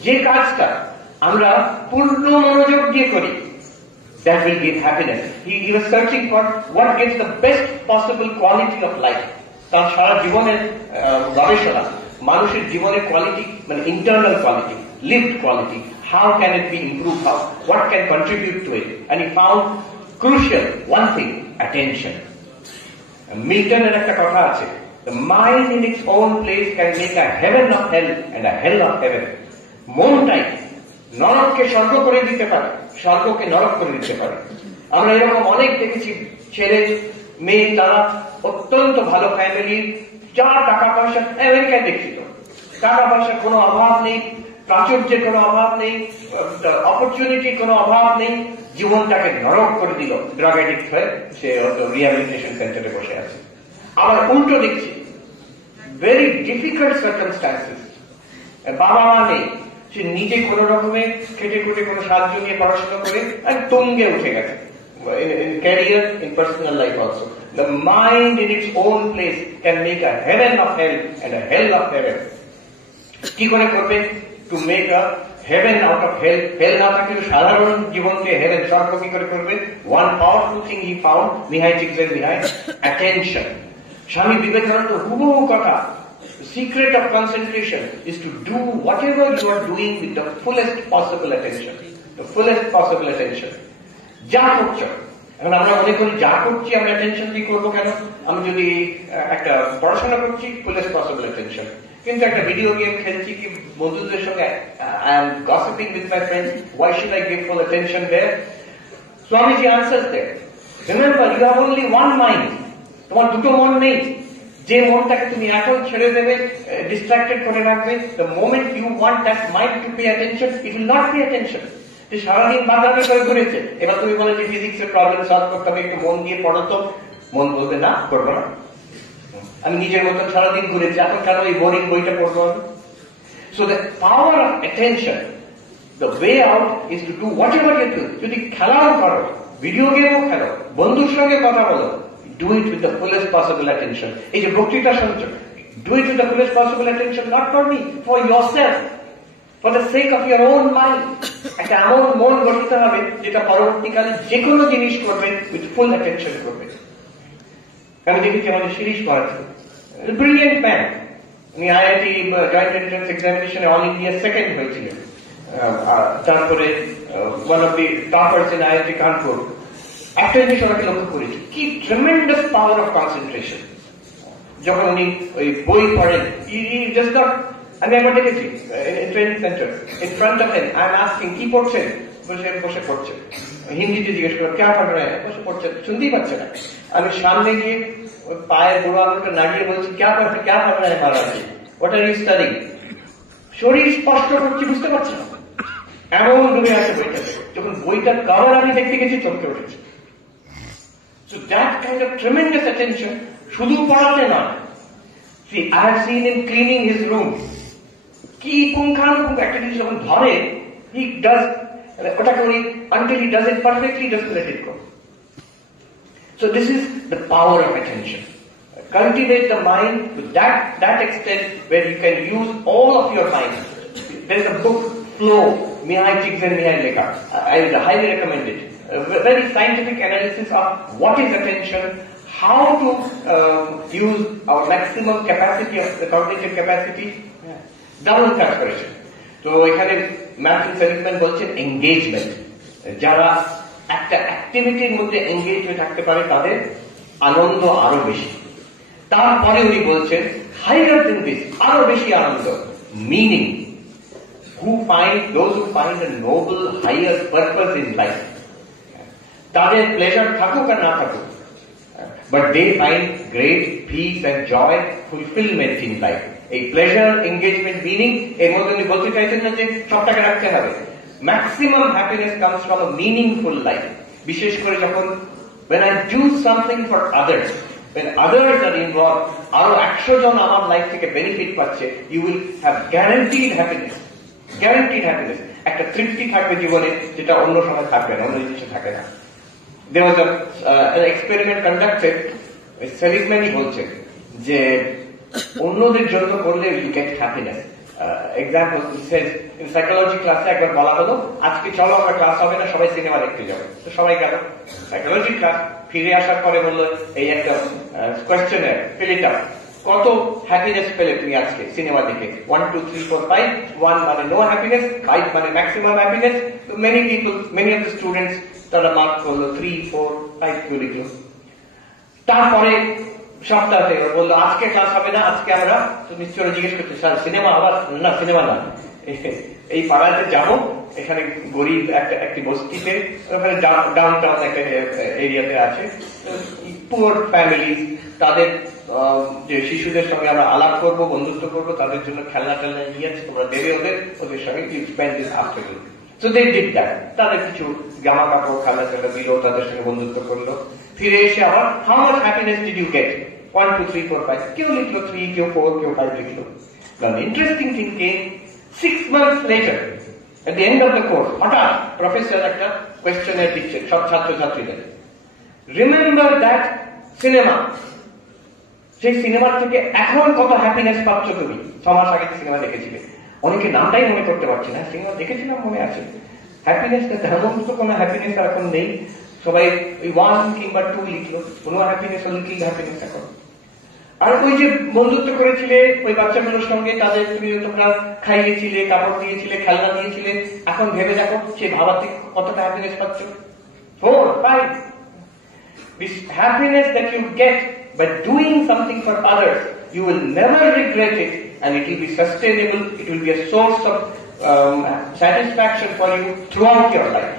যে কাজটা আমরা পূর্ণ মনোযোগ দিয়ে করি, that will give happiness. He was searching for what gives the best possible quality of life. তার সারা জীবনের গবেষণা, মানুষের জীবনের কোয়ালিটি মানে internal quality, lived quality, how can it be improved, what can contribute to it, and he found crucial one thing, attention. মিল্টনের একটা কথা আছে, the mind in its own place can make a heaven of hell and a hell of heaven. মনটাই নরককে স্বর্গ করে দিতে পারে, স্বর্গকে নরক করে দিতে পারে। আমরা এরকম অনেক দেখেছি, ছেলে মেয়ে তারা অত্যন্ত ভালো ফ্যামিলি, যা টাকা পয়সা, আমেরিকায় দেখছি তো, টাকা পয়সার কোনো অভাব নেই, প্রাচুর্যের কোনো অভাব নেই, অপরচুনিটির কোনো অভাব নেই, জীবনটাকে নরক করে দিল, ড্রাগ অ্যাডিক্ট হয়ে সে রিহ্যাবিলিটেশন সেন্টারে বসে আছে। আবার উল্টো দেখছি, ভেরি ডিফিকাল্ট সার্কামস্টান্সেস, বাবা মা নেই, সে নিজে কোন রকমে খেটে খুটে কোনো সাহায্য নিয়ে পড়াশোনা করে আর তুঙ্গে উঠে গেছে, in career, in personal life also. The mind in its own place can make a heaven of hell and a hell of heaven. কি করে করবে? To make a heaven out of hell. Hell না থাকলে সাধারণ জীবনকে heaven, স্বর্গ কি করে করবে? One powerful thing he found, মিহাই চিকসেনমিহাই, attention. Swami Vivekananda হুবহু কথা, the secret of concentration is to do whatever you are doing with the fullest possible attention. The fullest possible attention. যা করছো, এখন আমরা মনে করি যা করছি আমরা অ্যাটেনশন দিয়ে করবো কেন? আমি যদি একটা পড়াশোনা করছি, ফুলেস্ট পসিবল অ্যাটেনশন, কিন্তু একটা ভিডিও গেম খেলছি কি বন্ধুদের সঙ্গে, I am gossiping with my friends, why should I give full attention there? Swamiji answers there, remember you have only one mind, তোমার দুটো মন নেই। যে মনটাকে তুমি এখন ছেড়ে দেবে, ডিস্ট্রাক্টেড করে রাখবে, the moment you want that mind to pay attention, it will not pay attention. সারাদিন বাজারে করে ঘুরেছে, এবার তুমি বলে যে ফিজিক্সের প্রবলেম সলভ করতে হবে, একটু মন দিয়ে পড়ো তো, মন বলবে না, করবো না, আমি নিজের মতন সারাদিন ঘুরেছি, এখন কেন এই বোরিং বইটা পড়বো আমি? So the power of attention, the way out is to do whatever you do. যদি খেলাও করো, ভিডিও গেমও খেলো, বন্ধুর সঙ্গে কথা বলো, do it with the fullest possible attention. এই যে বক্তৃতা শুনছো, do it with the fullest possible attention, not for me, for yourself, for the sake of your own mind. একটা এমন মন গঠিত হবে যেটা পরবর্তীকালে যে কোনো জিনিস করবে উইথ ফুল অ্যাটেনশন করবে। আমি দেখেছি আমাদের শিরিশ মহারাজ, ব্রিলিয়েন্ট ম্যান, উনি আইআইটি জয়েন্ট এন্ট্রান্স এক্সামিনেশনে অল ইন্ডিয়া সেকেন্ড হয়েছিলেন, তারপরে one of the toppers in IIT Kanpur. একটা জিনিস ওনাকে লক্ষ্য করেছি, কি ট্রেমেন্ডাস পাওয়ার অফ কনসেন্ট্রেশন। যখন উনি ওই বই পড়েন, জাস্ট নট, আমি একবার দেখেছি training centre, in front of him I am asking কি পড়ছেন, বসে বসে পড়ছে, হিন্দিতে জিজ্ঞেস করলাম ক্যা পড় রহে হ্যাঁ, বসে পড়ছে, শুনতেই পাচ্ছে না। আমি সামনে গিয়ে ওই পায়ের বুড়ো আঙুলটা নাড়িয়ে বলছি ক্যা পড় রহে মহারাজ, হোয়াট আর ইউ স্টাডিং? শরীর স্পষ্ট করছি, বুঝতে পারছি না, এমন ডুবে আছে বইটাতে। যখন বইটার কভার আমি দেখতে গেছি চমকে উঠেছি। So that kind of tremendous attention, শুধু পড়াতে নয়. See, I have seen him cleaning his room. কি পুঙ্খানুপুঙ্খ একটা জিনিস যখন ধরে, he does, ওটাকে উনি until he does it perfectly, doesn't let it go. So this is the power of attention. Cultivate the mind to that extent where you can use all of your mind. There is a book, Flow, Mihai Csikszentmihalyi Lekha. I would highly recommend it. A very scientific analysis of what is attention, how to use our maximum capacity of the cognitive capacity. দারুণ কাজ করেছে। তো এখানে Matthew সেলিগম্যান বলছেন engagement, যারা একটা অ্যাক্টিভিটির মধ্যে engage হয়ে থাকতে পারে তাদের আনন্দ আরো বেশি। তারপরে উনি বলছেন হাইয়ার দেন দিস, আরো বেশি আনন্দ, meaning, those who find a noble higher purpose in life, তাদের প্লেজার থাকুক আর না থাকুক, but they find great peace and joy, fulfillment in life. এই প্লেজার, এঙ্গেজমেন্ট, মিনিং, এর মধ্যে উনি বলতে চাইছেন না যে সবটাকে রাখতে হবে। Maximum happiness comes from a meaningful life. বিশেষ করে যখন when I do something for others, when others are involved, আরো 100 জন আমার লাইফ থেকে বেনিফিট পাচ্ছে, you will have guaranteed happiness. Guaranteed happiness. একটা তৃপ্তি থাকবে জীবনে যেটা অন্য সময় থাকবে না, অন্য জিনিসে থাকে না। There was an experiment conducted. সেলিগম্যানই বলছেন যে অন্যদের জন্য করলে you get happiness. Example, he says in psychology ক্লাসে একবার বলা হলো আজকে চলো আমরা ক্লাস হবে না, সবাই সিনেমা দেখতে যাবো। তো সবাই গেল সাইকোলজি ক্লাস। ফিরে আসার পরে বললো এই একটা কোয়েশ্চেনের ফিল ইট আপ, কত হ্যাপিনেস পেলে তুমি আজকে সিনেমা দেখে? 1 2 3 4 5। 1 মানে নো হ্যাপিনেস, 5 মানে ম্যাক্সিমাম হ্যাপিনেস। তো many of the students তারা মার্ক করলো 3 4 5 করে লিখলো। তারপরে সপ্তাহে ও বললো আজকে ক্লাস হবে না, আজকে আমরা, তুমি চলে জিজ্ঞেস করছো স্যার সিনেমা আবার? না, সিনেমা না, এই পাড়াতে যাবো, এখানে গরিব একটি বস্তিতে, ওখানে ডাউন টাউন একটা এরিয়াতে আছে পুয়ার ফ্যামিলি, তাদের যে শিশুদের সঙ্গে আমরা আলাপ করবো, বন্ধুত্ব করবো, তাদের জন্য খেলনা টেলনা নিয়ে আছে, তোমরা দেবে ওদের সঙ্গে you spend this afternoon. So they did that. তাদের কিছু জামা কাপড় খেলনা টেলনা দিল, তাদের সঙ্গে বন্ধুত্ব করলো। ফিরে এসে আবার how much happiness did you get? 1 2 3 4 5। কেউ লিখলো 3, কেউ 4, কেউ 5 লিখলো। Now the interesting thing came 6 months later, at the end of the course, হঠাৎ প্রফেসর একটা কোয়েশ্চেনের দিচ্ছেন সব ছাত্রছাত্রীদের, রিমেম্বার দ্যাট সিনেমা, সেই সিনেমার থেকে এখন কত হ্যাপিনেস পাচ্ছ তুমি? 6 মাস আগে সিনেমা দেখেছিলে। অনেকে নামটাই মনে করতে পারছে না, সিনেমা দেখেছিলাম মনে আছে। হ্যাপিনেস তেমন তো কোনো হ্যাপিনেস এখন নেই, সবাই ওই 1 কিংবা 2 লিখলো, কোনো হ্যাপিনেস হলো কি হ্যাপিনেস এখন? আর ওই যে বন্ধুত্ব করেছিলে ওই বাচ্চাগুলোর সঙ্গে, তাদের তোমরা খাইয়েছিলে, কাপড় দিয়েছিলে, খেলনা দিয়েছিলে, এখন ভেবে দেখো সে ভাবাতে কতটা হ্যাপিনেস পাচ্ছ? 4 5। This happiness that you get by doing something for others, you will never regret it, and it will be sustainable. It will be a source of satisfaction for you throughout your life.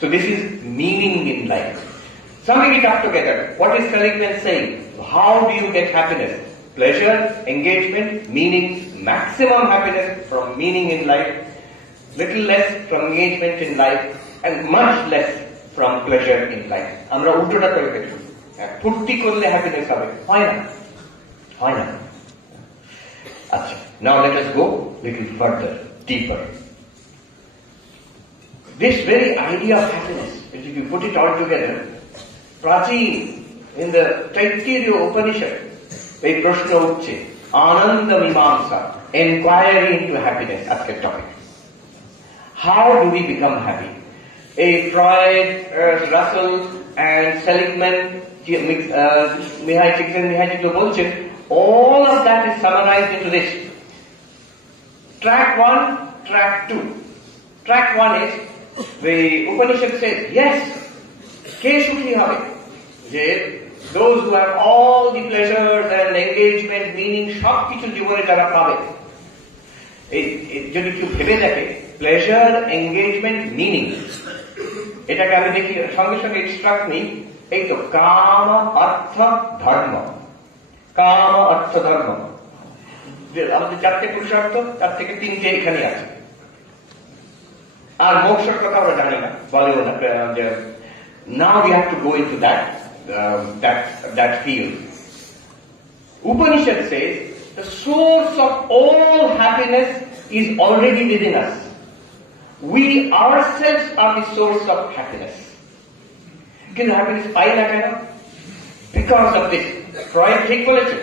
So this is meaning in life. Summing it up together, what is Seligman saying? How do you get happiness? Pleasure, engagement, meaning, maximum happiness from meaning in life, little less from engagement in life, and much less from pleasure in life. আমরা উল্টোটা করে ফেলি, ফুর্তি করলে happiness হবে, হয় না, হয় না। আচ্ছা, now let us go little further, deeper. This very idea of happiness, if you put it all together, প্রাচীন in the Taittiriya Upanishad, এই প্রশ্ন উঠছে, আনন্দ মীমাংসা, inquiry into happiness, আজকের topic. How do we become happy? Freud, Russell and Seligman, Mihai Csikszentmihalyi তো বলছেন, all of that is summarized into this. Track 1, track 2. Track 1 is, the Upanishad says, yes, কে সুখী হবে? যে those who have all the pleasures and engagement, meaning সব কিছু জীবনে যারা পাবে। যদি কেউ ভেবে দেখে প্লেজার, এঙ্গেজমেন্ট, মিনিং, এটাকে আমি দেখি সঙ্গে সঙ্গে স্ট্রাক নেই, এই তো কাম অর্থ ধর্ম, কাম অর্থ ধর্ম, আমাদের 4টে পুরুষার্থ, তার থেকে 3টে এখানে আছে। আর মোক্ষের কথা আমরা জানি না, বলেও না। Now we have to go into that. that field. Upanishad says the source of all happiness is already within us. We ourselves are the source of happiness. Can happiness পাই না কেন? Because of this. Freud ঠিক বলেছে,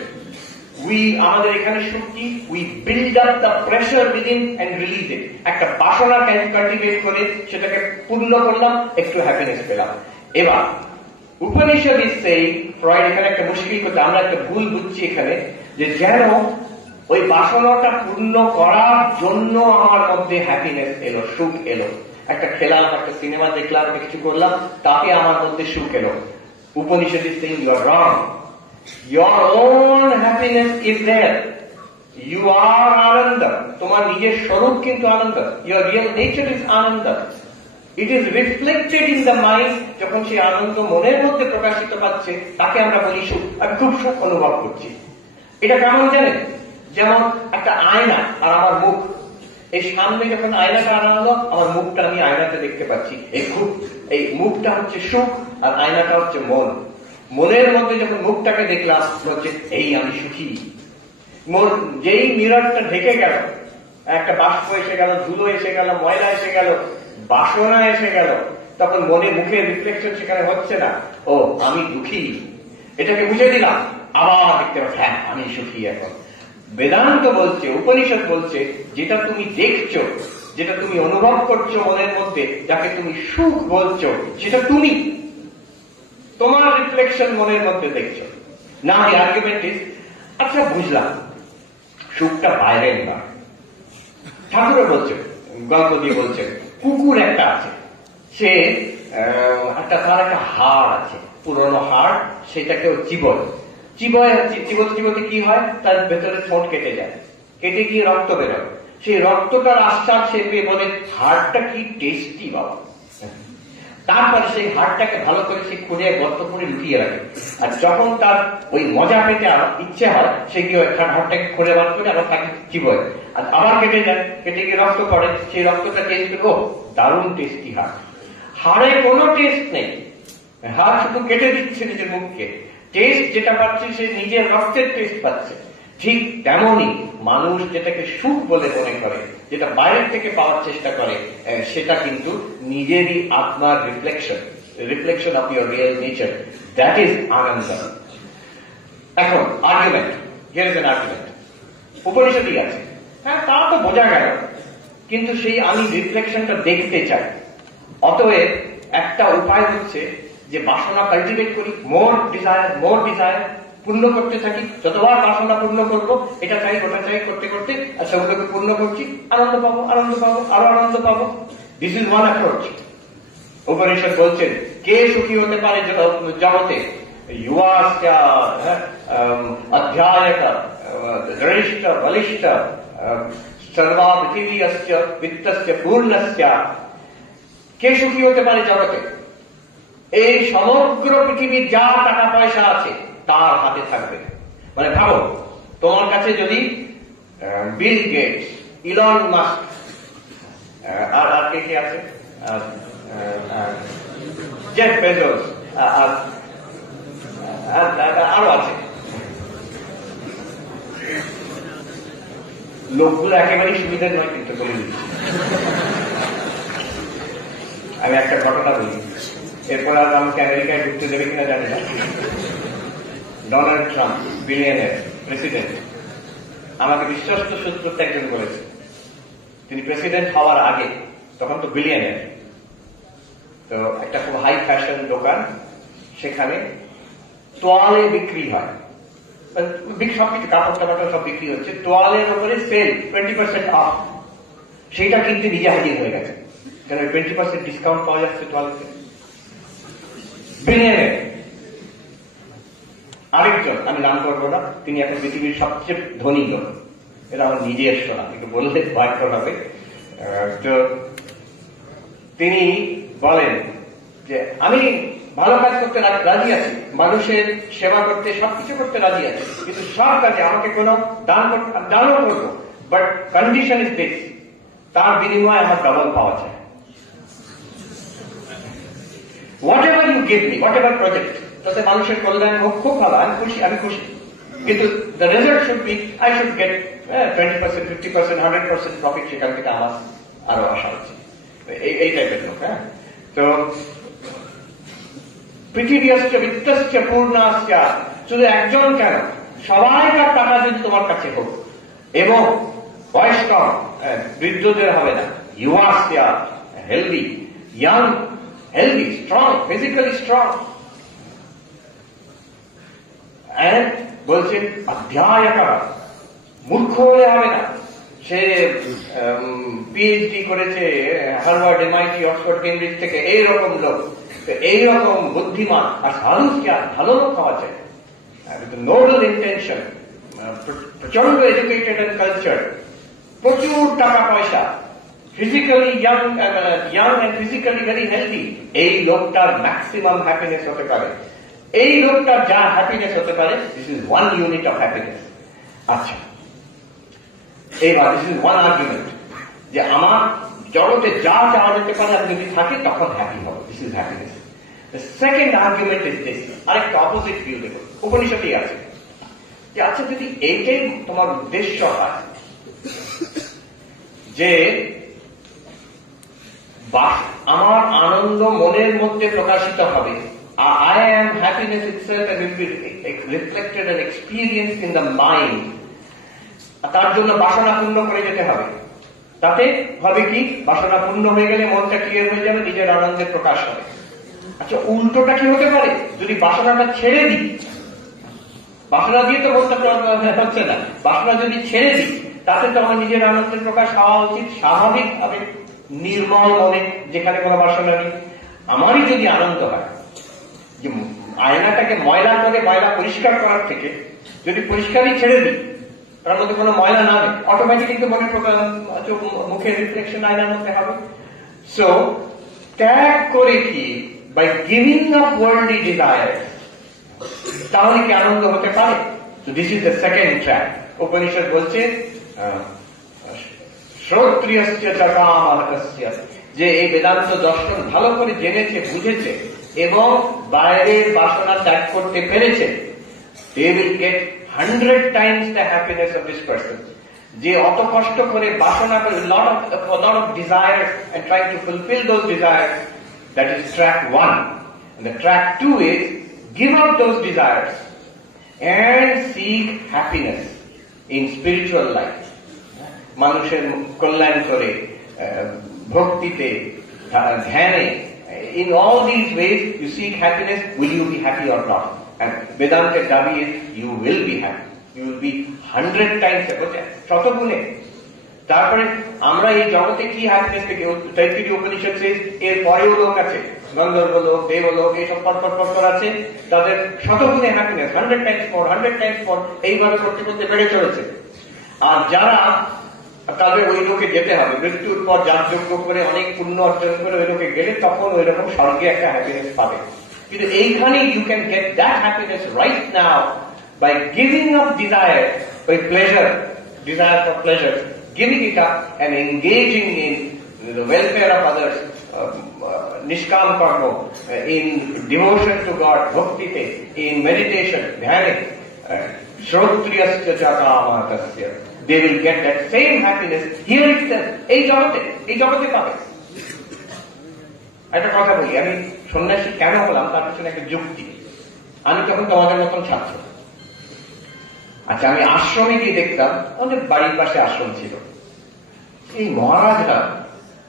আমাদের এখানে শক্তি, we build up the pressure within and release it. একটা বাসনা cultivate করে সেটাকে পূর্ণ করলাম, একটু হ্যাপিনেস পেলাম। এবার উপনিষদ ইজ সেইং, ফ্রয়েড এখানে একটা মুশকিল করতে, আমরা একটা ভুল বুঝছি এখানে, যে যেন ওই বাসনাটা পূর্ণ করার জন্য আমার মধ্যে হ্যাপিনেস এলো, সুখ এলো। একটা খেলাম, একটা সিনেমা দেখলাম, কিছু করলাম, তাতে আমার মধ্যে সুখ এলো। Upanishad is saying you are wrong. Your own happiness is there. You are Ananda. তোমার নিজের স্বরূপ কিন্তু আনন্দ। Your real nature is Ananda. It is reflected in the mind. যখন সেই আনন্দ মনের মধ্যে প্রকাশিত পাচ্ছে, তাকে আমরা বলি সুখ। আমি খুব সুখ অনুভব করছি। এটা কেমন জানেন? যেমন একটা আয়না আর আমার মুখ, এই সামনে যখন আয়নাটা আনা হলো, আমার মুখটা আমি আয়নাতে দেখতে পাচ্ছি। এই মুখটা হচ্ছে সুখ, আর আয়নাটা হচ্ছে মন। মনের মধ্যে যখন মুখটাকে দেখলাম, হচ্ছে এই আমি সুখী। যেই মিররটা ঢেকে গেল, একটা বাষ্প এসে গেল, ধুলো এসে গেল, ময়লা এসে গেল, বাসনা এসে গেল, তখন মনে মুখে রিফ্লেকশন সেখানে হচ্ছে না, ও আমি দুঃখী। এটাকে বুঝে দিলাম, আবার দেখতে পাচ্ছি, হ্যাঁ আমি সুখী এখন। বেদান্ত বলছে, উপনিষদ বলছে, যেটা তুমি দেখছো, যেটা তুমি অনুভব করছো মনের মধ্যে, যাকে তুমি সুখ বলছো, সেটা তুমি, তোমার রিফ্লেকশন মনের মধ্যে দেখছো না। আর্গুমেন্ট ইজ, আচ্ছা বুঝলাম সুখটা বাইরের না। ঠাকুরও বলছে, গল্প দিয়ে বলছে, কুকুর একটা আছে, সে তার একটা হাড় আছে, পুরনো হাড়, সেটাকেও চিবোতে কি হয়, তার ভেতরে ঠোঁট কেটে যায়, কেটে গিয়ে রক্ত বেরোয়। সেই রক্তটার আশ্বাস সে পেয়ে বলে, হাড়টা কি টেস্টি বাবা। তারপরে সেই হাড়টাকে ভালো করে সে খুঁড়ে গর্ত করে লুকিয়ে রাখে, আর যখন তার ওই মজা পেতে ইচ্ছে হয়, সে কি হয়, হাড়টাকে খুঁড়ে বার করে আবার তাকে চিবোয়, আর আবার কেটে যায়, কেটে গিয়ে রক্ত পড়ে, সেই রক্তটা টেস্ট করে, ও দারুণ টেস্টি হাড়। হাড়ে কোনো টেস্ট নেই, হাড় শুধু কেটে দিচ্ছে নিজের মুখকে, টেস্ট যেটা পাচ্ছে সে নিজের রক্তের টেস্ট পাচ্ছে। ঠিক তেমনই মানুষ যেটাকে সুখ বলে মনে করে, যেটা বাইরের থেকে পাওয়ার চেষ্টা করে, সেটা কিন্তু নিজেরই আত্মার reflection of your real nature, that is ananda. এখন argument, here is an argument. উপনিষদই আছে, হ্যাঁ তা তো বোঝা গেল, কিন্তু সেই আমি রিফ্লেকশনটা দেখতে চাই। অতএব একটা উপায় হচ্ছে যে বাসনা কাল্টিভেট করি, মোর ডিজায়ার পূর্ণ করতে থাকি। যতবার বাসনা পূর্ণ করবো, এটা চাই ওটা চাই করতে করতে, আর সেগুলোকে পূর্ণ করছি, আনন্দ পাবো, আরো আনন্দ পাবো। This is one approach. Upanishad বলছেন, কে সুখী হতে পারে জগতে? युवाश्च अध्यायक दृष्ट बलिष्ठ सर्वा पृथिवी अस्च वित्तस्य पूर्णस्य। কে সুখী হতে পারে জগতে? এই সমগ্র পৃথিবীর যা টাকা পয়সা আছে তার হাতে থাকবে। মানে ভাবো, তোমার কাছে যদি বিল গেটস, ইলন মাস্ক, আর কে কে আছে, জেফ বেজোস, আরো আছে, লোকগুলো একেবারেই সুবিধার নয়, কিন্তু বলে দিচ্ছি। আমি একটা ঘটনা বলি, এরপর আর আমাকে আমেরিকায় ঢুকতে দেবে কিনা জানি না। ডোনাল্ড ট্রাম্প, বিলিয়নের প্রেসিডেন্ট, আমাকে বিশ্বস্ত সূত্রতে একজন বলেছে, তিনি প্রেসিডেন্ট হওয়ার আগে, তখন তো বিলিয়নের, তো একটা খুব হাই ফ্যাশন দোকান, সেখানে তোয়ালে বিক্রি হয়, সবকিছু কাপড় টাপড় সব বিক্রি হচ্ছে, তোয়ালের উপরে সেল 20% অফ, সেইটা কিন্তু নিজে হাজির হয়ে গেছে, কেন 20% ডিসকাউন্ট পাওয়া যাচ্ছে তোয়ালেতে। বিলিয়নের আরেকজন, আমি নাম করবো না, তিনি এখন পৃথিবীর সবচেয়ে ধনী লোক, এটা আমার নিজের শোনা, একটু বললে ভয় হবে। তো তিনি বলেন যে আমি ভালো কাজ করতে রাজি আছি, মানুষের সেবা করতে, সবকিছু করতে রাজি আছি, কিন্তু সব কাজে আমাকে কোনো দানও করবো, বাট কন্ডিশন ইজ দিস, তার বিনিময়ে আমার ডবল পাওয়া যায়। Whatever you give me, whatever project, তাতে মানুষের কল্যাণ হোক, খুব ভালো, আমি খুশি। কিন্তু the result should be I should get 20%, 50%, 100% profit সেখান থেকে আমার আরো আশা হচ্ছে, এই টাইপের লোক। হ্যাঁ, তো পৃথিবীশ্চ বিত্তশ্চ পূর্ণাশ্চ, শুধু একজন কেন, সবাইকার টাকা যদি তোমার কাছে হোক, এবং বয়স্ক বৃদ্ধদের হবে না, ইউয়াশ্চ healthy, young healthy, strong, physically strong. বলছেন অধ্যায়কর, মূর্খ হলে হবে না, সে পিএইচডি করেছে হার্ভার্ড, এমআইটি, অক্সফোর্ড, কেমব্রিজ থেকে, এইরকম লোক, এইরকম বুদ্ধিমান আর ভালো লোক হওয়া চাই, নোবেল ইন্টেনশন, প্রচন্ড এডুকেটেড এন্ড কালচার, প্রচুর টাকা পয়সা, physically young and physically very healthy, এই লোকটার ম্যাক্সিমাম হ্যাপিনেস হতে পারে। এই লোকটার যা হ্যাপিনেস হতে পারে, this is 1 unit of happiness. আচ্ছা, এইবার দিস ইজ 1 আর্গুমেন্ট, যে আমার জগতে যা চাওয়া যেতে পারে আমি যদি থাকি তখন হ্যাপি হবো, this is happiness. The second argument is this, আরেকটা অপোজিট ভিউ দেখো, উপনিষদেই আছে, যে আচ্ছা যদি এইটাই তোমার উদ্দেশ্য হয় যে আমার আনন্দ মনের মধ্যে প্রকাশিত হবে, I am happiness itself and will be reflected and experienced in the mind, তার জন্য বাসনা পূর্ণ করে যেতে হবে। তাতে হবে কি, বাসনা পূর্ণ হয়ে গেলে মনটা ক্লিয়ার হয়ে যাবে, নিজের আনন্দের প্রকাশ হবে। আচ্ছা, উল্টোটা কি হতে পারে, যদি বাসনাটা ছেড়ে দিই, বাসনা দিয়ে তো মনটা হচ্ছে না, বাসনা যদি ছেড়ে দিই তাতে তো আমার নিজের আনন্দের প্রকাশ হওয়া উচিত স্বাভাবিকভাবে, নির্মল মনে, যেখানে কোনো বাসনা নেই। আমারই যদি আনন্দ হয় যে আয়নাটাকে ময়লা করে ময়লা পরিষ্কার করার থেকে যদি পরিষ্কারই ছেড়ে দিই, তার মধ্যে কোনো ময়লা না নেই, অটোমেটিক কিন্তু মনের মুখের রিফ্লেকশন আয়নার মধ্যে হবে। সো ত্যাগ করে কি, by giving up worldly desire, তাহলে কি আনন্দ হতে পারে? তো this is the second track. Upanishad বলছে শ্রোত্রিয়স্য চ কামহতস্য, যে এই বেদান্ত দর্শন ভালো করে জেনেছে, বুঝেছে এবং বাইরের বাসনা ত্যাগ করতে পেরেছে, they will get 100 times the happiness of this person. যে অত কষ্ট করে বাসনা করে lot of desires and trying to fulfill those desires, that is track 1. And the track 2 is give up those desires and seek happiness in spiritual life. মানুষের কল্যাণ করে, ভক্তিতে, ধ্যানে, in all these ways you seek happiness. Will you be happy or not? And Vedanta dabi is you will be happy, you will be 100 times শতগুণে। তারপরে আমরা এই জগতে কি happiness থেকে, তৈত্তিরীয় উপনিষদ says এর পরেও লোক আছে, গন্ধর্ব লোক, দেবলোক, এইসব পর আছে, তাদের শতগুণে happiness, 100 times more, 100 times more, এইভাবে করতে করতে বেড়ে চলেছে। আর যারা, তাদের ওই লোকে যেতে হবে, মৃত্যুর পর যাগযজ্ঞ করে অনেক পুণ্য অর্জন করে ওই লোকে গেলে তখন ওই রকম স্বর্গে একটা হ্যাপিনেস পাবে। কিন্তু এইখানে you can get that happiness right now by giving up desire, ওই pleasure, desire for pleasure, giving it up and engaging in the welfare of others, nishkam karma, in devotion to God, bhaktite, in meditation, dhyane, shrotriyasya cha kamatasya, they will get that same happiness here itself, এই জগতে পাবে। একটা কথা বলি, আমি সন্ন্যাসী কেন হলাম তার পিছনে একটা যুক্তি। আমি তখন তোমাদের মতন ছাত্র। আচ্ছা, আমি আশ্রমে গিয়ে দেখতাম, আমাদের বাড়ির পাশে আশ্রম ছিল, এই মহারাজরা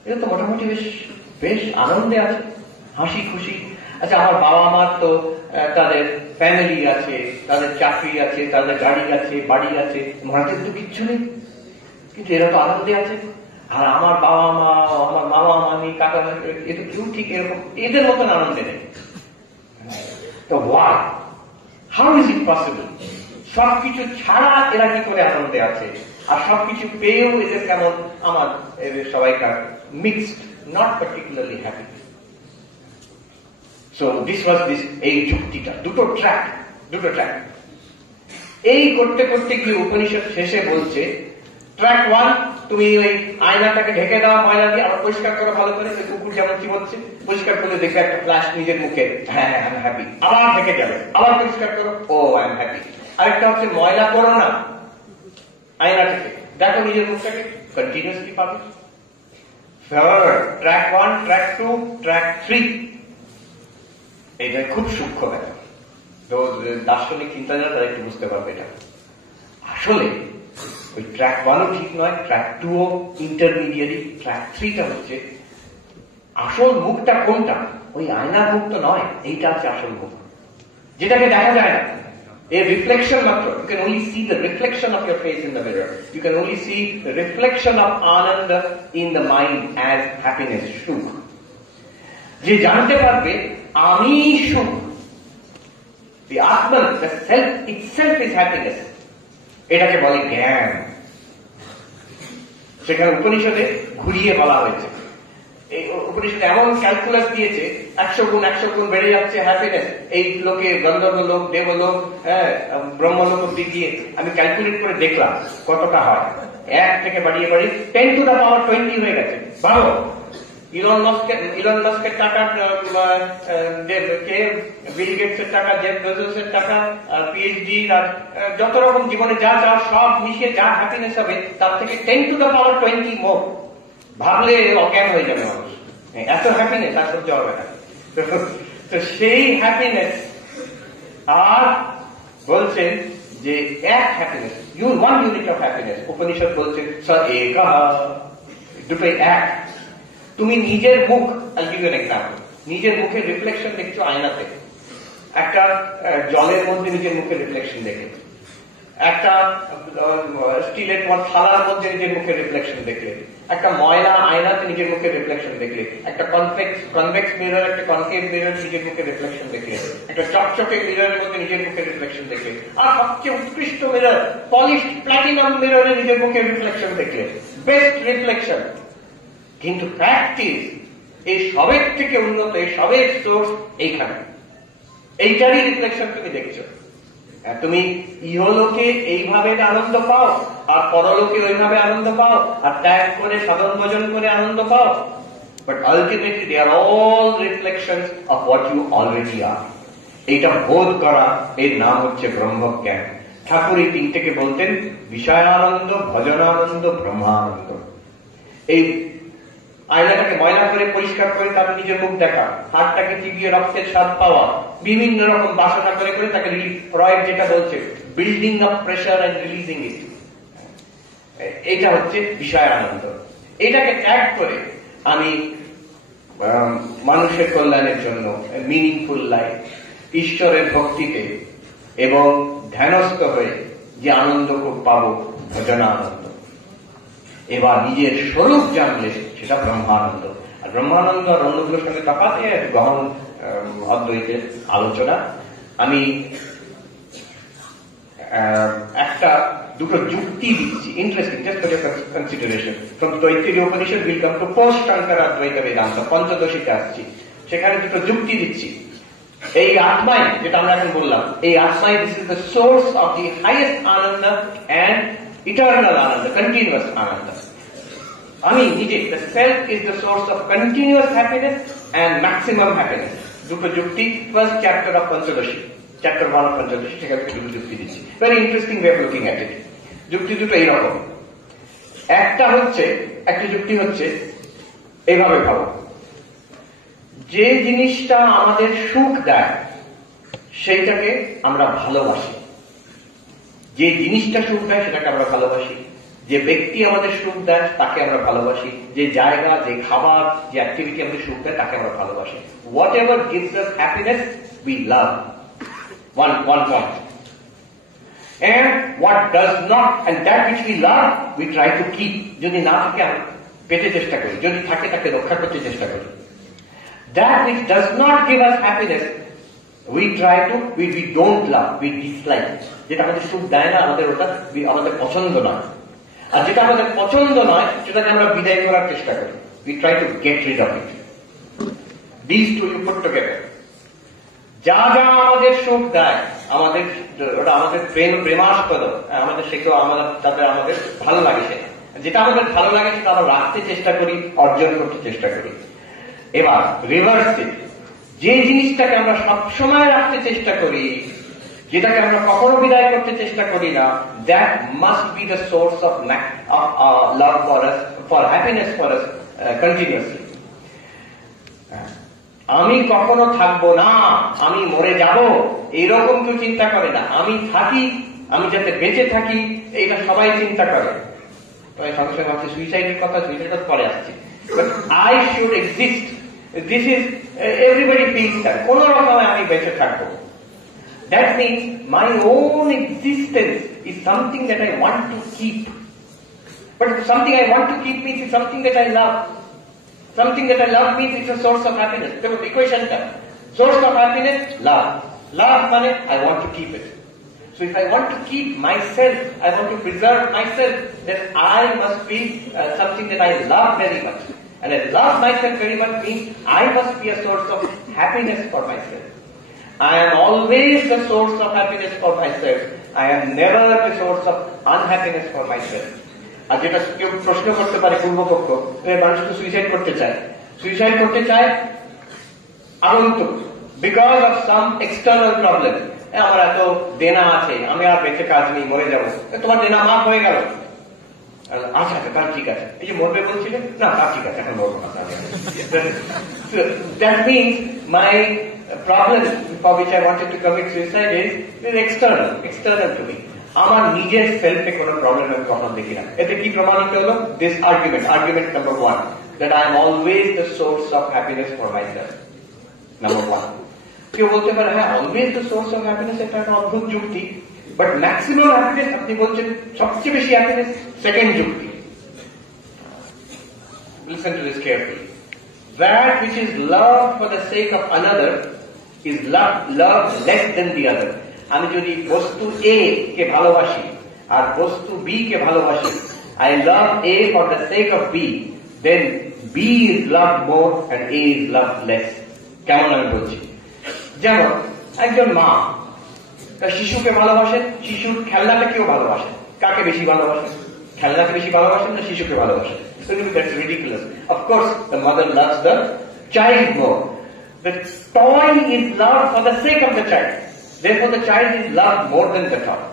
এরা তো মোটামুটি বেশ আনন্দে আছে, হাসি খুশি। আচ্ছা, আমার বাবা মার তো তাদের ফ্যামিলি আছে, তাদের চাকরি আছে, তাদের গাড়ি আছে, বাড়ি আছে, মহারাজের তো কিচ্ছু নেই, কিন্তু এরা তো আনন্দে আছে। আর আমার বাবা মা, আমার মামা মামি, কাকা, এ তো কেউ ঠিক এরকম এদের মতন আনন্দে নেই। তো why, how is it possible? সবকিছু ছাড়া এরা কি করে আনন্দে আছে, আর সবকিছু পেয়েও এদের কেমন আমার এদের সবাইকার mixed, not particularly happy. So this was this, এই যুক্তিটা, দুটো ট্র্যাক। এই করতে করতে গিয়ে উপনিষদ শেষে বলছে ট্র্যাক 1 তুমি ওই আয়নাটাকে ঢেকে দাও ময়লা দিয়ে, আবার পরিষ্কার করো ভালো করে, কুকুর যেমন কি হচ্ছে পরিষ্কার করলে দেখবে একটা ফ্ল্যাশ নিজের মুখে, হ্যাঁ আই এম হ্যাপি, আবার ঢেকে যাবে, আবার পরিষ্কার করো, ও আই এম হ্যাপি। আরেকটা হচ্ছে ময়লা করো না আয়নাটাকে, দেখো নিজের মুখটাকে, কন্টিনিউসলি পাবে। ট্র্যাক 1, ট্র্যাক 2, ট্র্যাক 3, এটা খুব সূক্ষ্ম ব্যাপার। তো দার্শনিক চিন্তাধারা তারা একটু বুঝতে পারবে এটা। আসলে ওই ট্র্যাক 1ও ঠিক নয়, ট্র্যাক 2ও ইন্টারমিডিয়েট, ট্র্যাক 3টা হচ্ছে আসল মুখটা কোনটা, ওই আয়নার মুখ তো নয়, এইটা হচ্ছে আসল মুখ, যেটাকে দেখা যায় না, এর রিফ্লেকশন মাত্র। You can only see the reflection of your face in the mirror. You can only see the reflection of Ananda in the mind as happiness, সুখ। যে জানতে পারবে আমি সুখ, the Atman, the self itself is happiness, এটাকে বলে জ্ঞান। সেখানে উপনিষদে ঘুরিয়ে বলা হয়েছে, এই উপনিষদে এমন ক্যালকুলাস দিয়েছে, 100 গুণ 100 গুণ বেড়ে যাচ্ছে হ্যাপিনেস। এই লোকে গন্ধর্ব লোক, দেবলোক, ব্রহ্মলোক অব্দি দিয়ে আমি ক্যালকুলেট করে দেখলাম কতটা হয়। 1 থেকে বাড়িয়ে 10 to the power 20 হয়ে গেছে। ভালো, ইলন মাস্কের টাকা, বিল গেটসের টাকা, জেফ বেজোসের টাকা, পিএইচডি, আর যত রকম জীবনে যা যা সব মিশিয়ে যা হ্যাপিনেস হবে তার থেকে 10 to the power 20 মোর। ভাবলে অজ্ঞান হয়ে যাবে মানুষ, এত হ্যাপিনেস আর সহ্য হবে না। তো সেই হ্যাপিনেস, আর বলছেন যে এক happiness, one unit of happiness. Upanishad বলছেন স একা, দুটোই এক। তুমি নিজের মুখ, I'll give you an example, নিজের মুখের রিফ্লেকশন দেখছো আয়নাতে, একটা জলের মধ্যে নিজের মুখের রিফ্লেকশন দেখে, একটা স্টিলের থালার মধ্যে নিজের মুখের রিফ্লেকশন দেখলে, একটা ময়লা আয়নাতে নিজের মুখের রিফ্লেকশন দেখলে, একটা কনভেক্স মিরর, একটা কনকেভ মিরর নিজের মুখের রিফ্লেকশন দেখলে, একটা চকচকে মিররের মধ্যে নিজের মুখের রিফ্লেকশন দেখলে, আর সবচেয়ে উৎকৃষ্ট মিরর পলিশড প্ল্যাটিনাম মিররে নিজের মুখের রিফ্লেকশন দেখলে, বেস্ট রিফ্লেকশন। কিন্তু প্র্যাকটিস এই সবের থেকে উন্নত, এই সবের সোর্স এইখানে, এইটারই রিফ্লেকশন তুমি দেখছো। তুমি ইহলোকে এইভাবে আনন্দ পাও, আর পরলোকে ওইভাবে আনন্দ পাও, আর ত্যাগ করে সাধন ভজন করে আনন্দ পাও, but ultimately they are all reflections of what you already are. এইটা বোধ করা, এর নাম হচ্ছে ব্রহ্মজ্ঞান। ঠাকুর এই তিনটেকে বলতেন বিষয়ানন্দ, ভজনানন্দ, ব্রহ্মানন্দ। এই আয়নাটাকে ময়লা করে পরিষ্কার করে তার নিজের মুখ দেখা, হাতটাকে চিবিয়ে রক্তের স্বাদ পাওয়া, বিভিন্ন রকম বাসনা করে করে তাকে ফ্রয়েড যেটা বলছে building up pressure and releasing it, এটা হচ্ছে বিষয় আনন্দ। এটাকে ত্যাগ করে আমি মানুষের কল্যাণের জন্য মিনিংফুল লাইফ, ঈশ্বরের ভক্তিতে এবং ধ্যানস্থ হয়ে যে আনন্দ খুব পাবো, ভজনা আনন্দ। এবার নিজের স্বরূপ জানলে সেটা ব্রহ্মানন্দ। আর ব্রহ্মানন্দ আর অন্যগুলোর সঙ্গে তফাৎ গহন অদ্বৈতের আলোচনা। আমি দুটো যুক্তি দিচ্ছি, interesting, just for your consideration. From Taittiriya Upanishad will come to post Shankara অদ্বৈত বেদান্ত, পঞ্চদশীতে আসছি। সেখানে দুটো যুক্তি দিচ্ছি। এই আত্মাই, যেটা আমরা এখন বললাম, এই আত্মাই this is the source of the highest ananda and eternal ananda, continuous ananda. আমি নিজে, the self is the source of continuous happiness and maximum happiness. দুটো যুক্তি, first chapter of Panchadashi, chapter 1 of Panchadashi, সেখানে দুটো যুক্তি দিচ্ছি। Very interesting way of looking at it. যুক্তি দুটো এইরকম। একটা যুক্তি হচ্ছে এইভাবে ভাবো, যে জিনিসটা আমাদের সুখ দেয় সেইটাকে আমরা ভালোবাসি। যে জিনিসটা সুখ দেয় সেটাকে আমরা ভালোবাসি। যে ব্যক্তি আমাদের সুখ দেয় তাকে আমরা ভালোবাসি। যে জায়গা, যে খাবার, যে অ্যাক্টিভিটি আমাদের সুখ দেয় তাকে আমরা ভালোবাসি। What ever gives us happiness we love. One point. And what does not, and that which we love, we try to keep. যদি না থাকে আমরা পেতে চেষ্টা করি, যদি থাকে তাকে রক্ষা করতে চেষ্টা করি। That which does not give us happiness, we don't love, we dislike. যেটা আমাদের সুখ দেয় না, ওটা আমাদের পছন্দ নয়। আর যেটা আমাদের পছন্দ নয় সেটাকে আমরা বিদায় করার চেষ্টা করি। We try to get rid of it. These two you put together. যা যা আমাদের সুখ দেয়, ওটা আমাদের প্রেমাস্পদ, আমাদের সেকেও তাদের আমাদের ভালো লাগে, সেটা যেটা আমাদের ভালো লাগে সেটা আমরা রাখতে চেষ্টা করি, অর্জন করতে চেষ্টা করি। এবার রিভার্সে, যে জিনিসটাকে আমরা সবসময় রাখতে চেষ্টা করি, যেটাকে আমরা কখনো বিদায় করতে চেষ্টা করি না, that must be the source of love for us, for happiness for us continuously. আমি কখনো থাকবো না, আমি মরে যাব, এইরকম কেউ চিন্তা করে না। আমি থাকি, আমি যাতে বেঁচে থাকি, এটা সবাই চিন্তা করে। সঙ্গে সঙ্গে ভাবছি সুইসাইডের কথা, সুইসাইডের পরে আসছে। But I should exist, this is everybody feels that, কোন রকমে আমি বেঁচে থাকবো। That means my own existence is something that I want to keep. But something I want to keep means it's something that I love. Something that I love means it's a source of happiness. The equation is source of happiness, love. Love means I want to keep it. So if I want to keep myself, I want to preserve myself, then I must be something that I love very much. And I love myself very much means I must be a source of happiness for myself. I am always the source of happiness for myself. I am never the source of unhappiness for myself. আর যেটা কেউ প্রশ্ন করতে পারে পূর্বপক্ষ, মানুষ তো suicide করতে চায়। Suicide করতে চায় আগন্তুক, because of some external problem. আমার এত দেনা আছে, আমি আর বেঁচে কাজ নেই, মরে যাবো। তোমার দেনা মাফ হয়ে গেল, আচ্ছা আচ্ছা তার ঠিক আছে। এই যে মরবে বলছিলেন, না তার ঠিক আছে, এখন মরবো না। That means my problem for which I wanted to commit suicide is external to me. আমার নিজের সেলফে কোনো প্রবলেম আমি কখনো দেখি না। এতে কি প্রমাণিত হলো? This argument number 1, that I am always the source of happiness for myself. Number 1. কেউ বলতে পারে হ্যাঁ always the source of happiness, এটা একটা অদ্ভুত যুক্তি, বাট ম্যাক্সিমাম হ্যাপিনেস আপনি বলছেন সবচেয়ে বেশি হ্যাপিনেস, সেকেন্ড যুক্তি। Listen to this carefully. That which is love for the sake of another is love less than the other. আমি যদি বস্তু A কে ভালোবাসি আর বস্তু B কে ভালোবাসি, I love A for the sake of B, then B is loved more and A is loved less. কেমন আমি বলছি? যেমন একজন মা তার শিশুকে ভালোবাসেন, শিশুর খেলনাটাকেও ভালোবাসেন। কাকে বেশি ভালোবাসেন? খেলনাকে বেশি ভালোবাসেন না শিশুকে ভালোবাসেন? That's ridiculous. Of course, the mother loves the child more. The toy is loved for the sake of the child. Therefore, the child is loved more than the toy.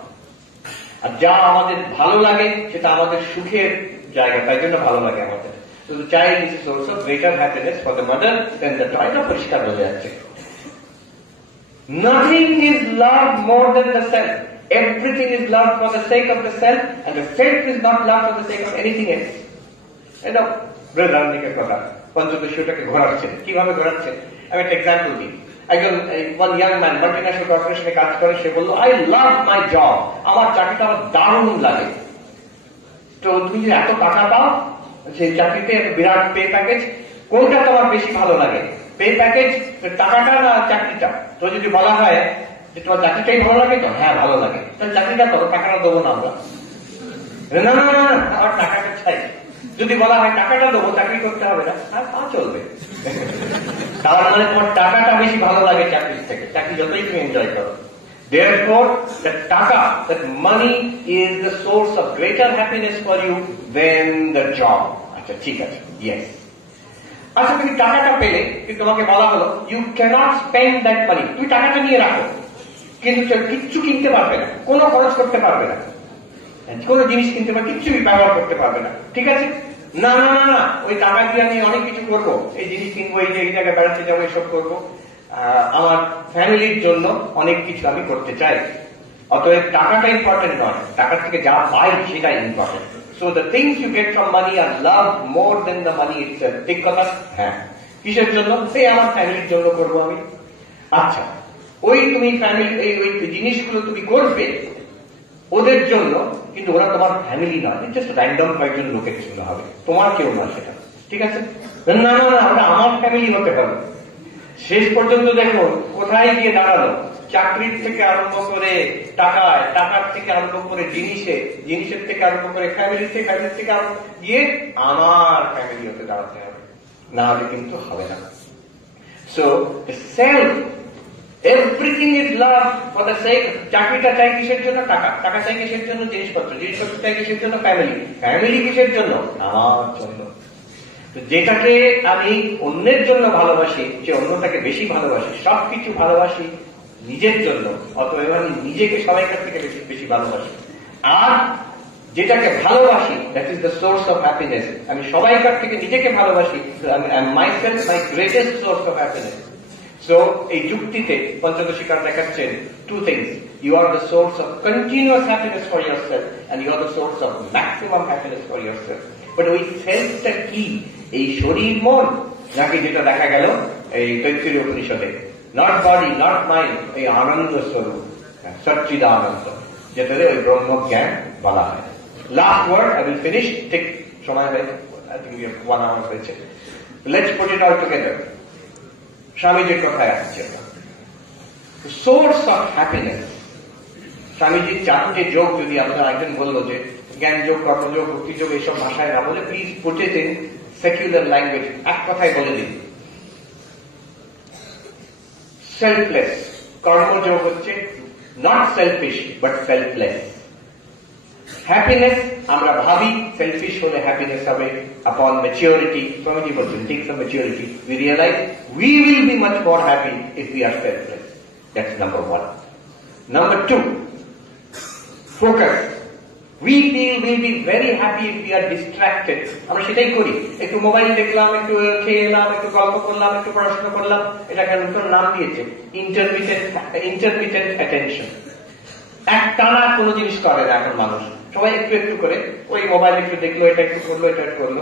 আর যা আমাদের ভালো লাগে সেটা আমাদের সুখের জায়গা, তাই জন্য ভালো লাগে আমাদের। So the child is a source of greater happiness for the mother than the toy. না পরিষ্কার হয়ে যাচ্ছে। Nothing is loved more than the self. Everything is loved for the sake of the self, and the self is not loved for the sake of anything else. এটা বৃহদারণ্যকের কথা। পঞ্চদশীটাকে ঘোরাচ্ছেন, কিভাবে ঘোরাচ্ছেন? আমি একটা example দিই। একজন ওয়ান ইয়াং ম্যান মাল্টিন্যাশনাল কর্পোরেশনে কাজ করে, সে বলল আই লাভ মাই জব, আমার চাকরিটা আমার দারুণ লাগে। তো তুমি যে এত টাকা পাও সেই চাকরিতে, বিরাট পে প্যাকেজ, কোনটা তোমার বেশি ভালো লাগে? পে প্যাকেজ, টাকাটা না চাকরিটা? তো যদি বলা হয় যে তোমার চাকরিটাই ভালো লাগে, তো হ্যাঁ ভালো লাগে, তাহলে চাকরিটা করো, টাকাটা দেবো না আমরা। না না না, আমার টাকাটা চাই। যদি বলা হয় টাকাটা দেবো, চাকরি করতে হবে না, আর তা চলবে। তার মানে তোমার টাকাটা বেশি ভালো লাগে চাকরির থেকে, চাকরি যতই তুমি এনজয় করো। Therefore, the taka, that money is the source of greater happiness for you than the job. আচ্ছা ঠিক আছে, yes. আচ্ছা তুমি টাকাটা পেলে, তোমাকে বলা হলো you cannot spend that money, তুমি টাকাটা নিয়ে রাখো, কিন্তু কিচ্ছু কিনতে পারবে না, কোনো খরচ করতে পারবে না, কোন জিনিস কিনতে পারবে, কিচ্ছু ব্যবহার করতে পারবে না, ঠিক আছে? না না না না, ওই টাকা দিয়ে আমি অনেক কিছু করবো, এই জিনিস কিনবো, এই জায়গায় বেড়াতে যাবো, এসব করবো, আমার ফ্যামিলির জন্য অনেক কিছু আমি করতে চাই। অতএব টাকাটা ইম্পর্টেন্ট নয়, টাকার থেকে যা পাই সেটাই important. So the things you get from money are love more than the money itself. ঠিক কথা? হ্যাঁ। কিসের জন্য? সেই আমার ফ্যামিলির জন্য করবো আমি। আচ্ছা, ওই তুমি ফ্যামিলি, ওই জিনিসগুলো তুমি করবে ওদের জন্য, কিন্তু ওরা তোমার ফ্যামিলি নয়, জাস্ট র্যান্ডম কয়েকজন লোকের জন্য হবে, তোমার কেউ নয় সেটা, ঠিক আছে? না না না, ওটা আমার ফ্যামিলি হতে হবে। শেষ পর্যন্ত দেখো কোথায় গিয়ে দাঁড়ালো, চাকরির থেকে আরম্ভ করে টাকায়, টাকার থেকে আরম্ভ করে জিনিসে, জিনিসের থেকে আরম্ভ করে ফ্যামিলি থেকে, ফ্যামিলির থেকে আরম্ভ গিয়ে আমার ফ্যামিলি হতে দাঁড়াতে হবে, না হলে কিন্তু হবে না। So self Everything is love for the sake. চাকরিটা চাই কিসের জন্য? টাকা। টাকা চাই কিসের জন্য? জিনিসপত্র। জিনিসপত্র চাই কিসের জন্য? ফ্যামিলি। ফ্যামিলি কিসের জন্য? আমার জন্য। যেটাকে আমি অন্যের জন্য ভালোবাসি, যে অন্যটাকে বেশি ভালোবাসি, সবকিছু ভালোবাসি নিজের জন্য, অতএব আমি নিজেকে সবাইকার থেকে বেশি বেশি ভালোবাসি। আর যেটাকে ভালোবাসি, that is the source of happiness. আমি সবাইকার থেকে নিজেকে ভালোবাসি, myself my greatest source of happiness. So এই যুক্তিতে পঞ্চদশীকার দেখাচ্ছেন two things: you are the source of continuous happiness for yourself, and you are the source of maximum happiness for yourself. But ওই সেলফটা কি? এই শরীর মন, নাকি যেটা দেখা গেল এই তৈত্তিরীয় উপনিষদে, নট বডি নট মাইন্ড, এই আনন্দ স্বরূপ, সচ্চিদানন্দ, যেটাতে ওই ব্রহ্ম জ্ঞান বলা হয়। Last word, I will finish, ঠিক সময় হয়েছে, আই থিংক 1 hour হয়েছে। Let's put it all together. স্বামীজির কথায় আসছে, সোর্স অফ হ্যাপিনেস। স্বামীজির 4টে যোগ, যদি আপনার একজন বললো যে জ্ঞান যোগ, কর্মযোগ, ভক্তিযোগ, এইসব ভাষায় না বলে please put it in secular language, এক কথায় বলে দিন। সেলফলেস। কর্মযোগ হচ্ছে not selfish but selfless. Happiness আমরা ভাবি সেলফিশ হলে হ্যাপিনেস হবে। আপন ম্যাচিউরিটি, স্বামীজি বলছেন, ঠিক সাম maturity, we realize we will be much more happy if we are selfless. That's number 1. Number 2, focus. We feel we'll be very happy if we are distracted. আমরা সেটাই করি, একটু মোবাইল দেখলাম, একটু খেয়ে এলাম, একটু গল্প করলাম, একটু পড়াশোনা করলাম, এটাকে নতুন নাম দিয়েছে ইন্টারমিটেন্ট অ্যাটেনশন। একটানা কোনো জিনিস করে না এখন মানুষ, সবাই একটু একটু করে, ওই মোবাইল একটু দেখলো, এটা একটু করলো, এটা করলো।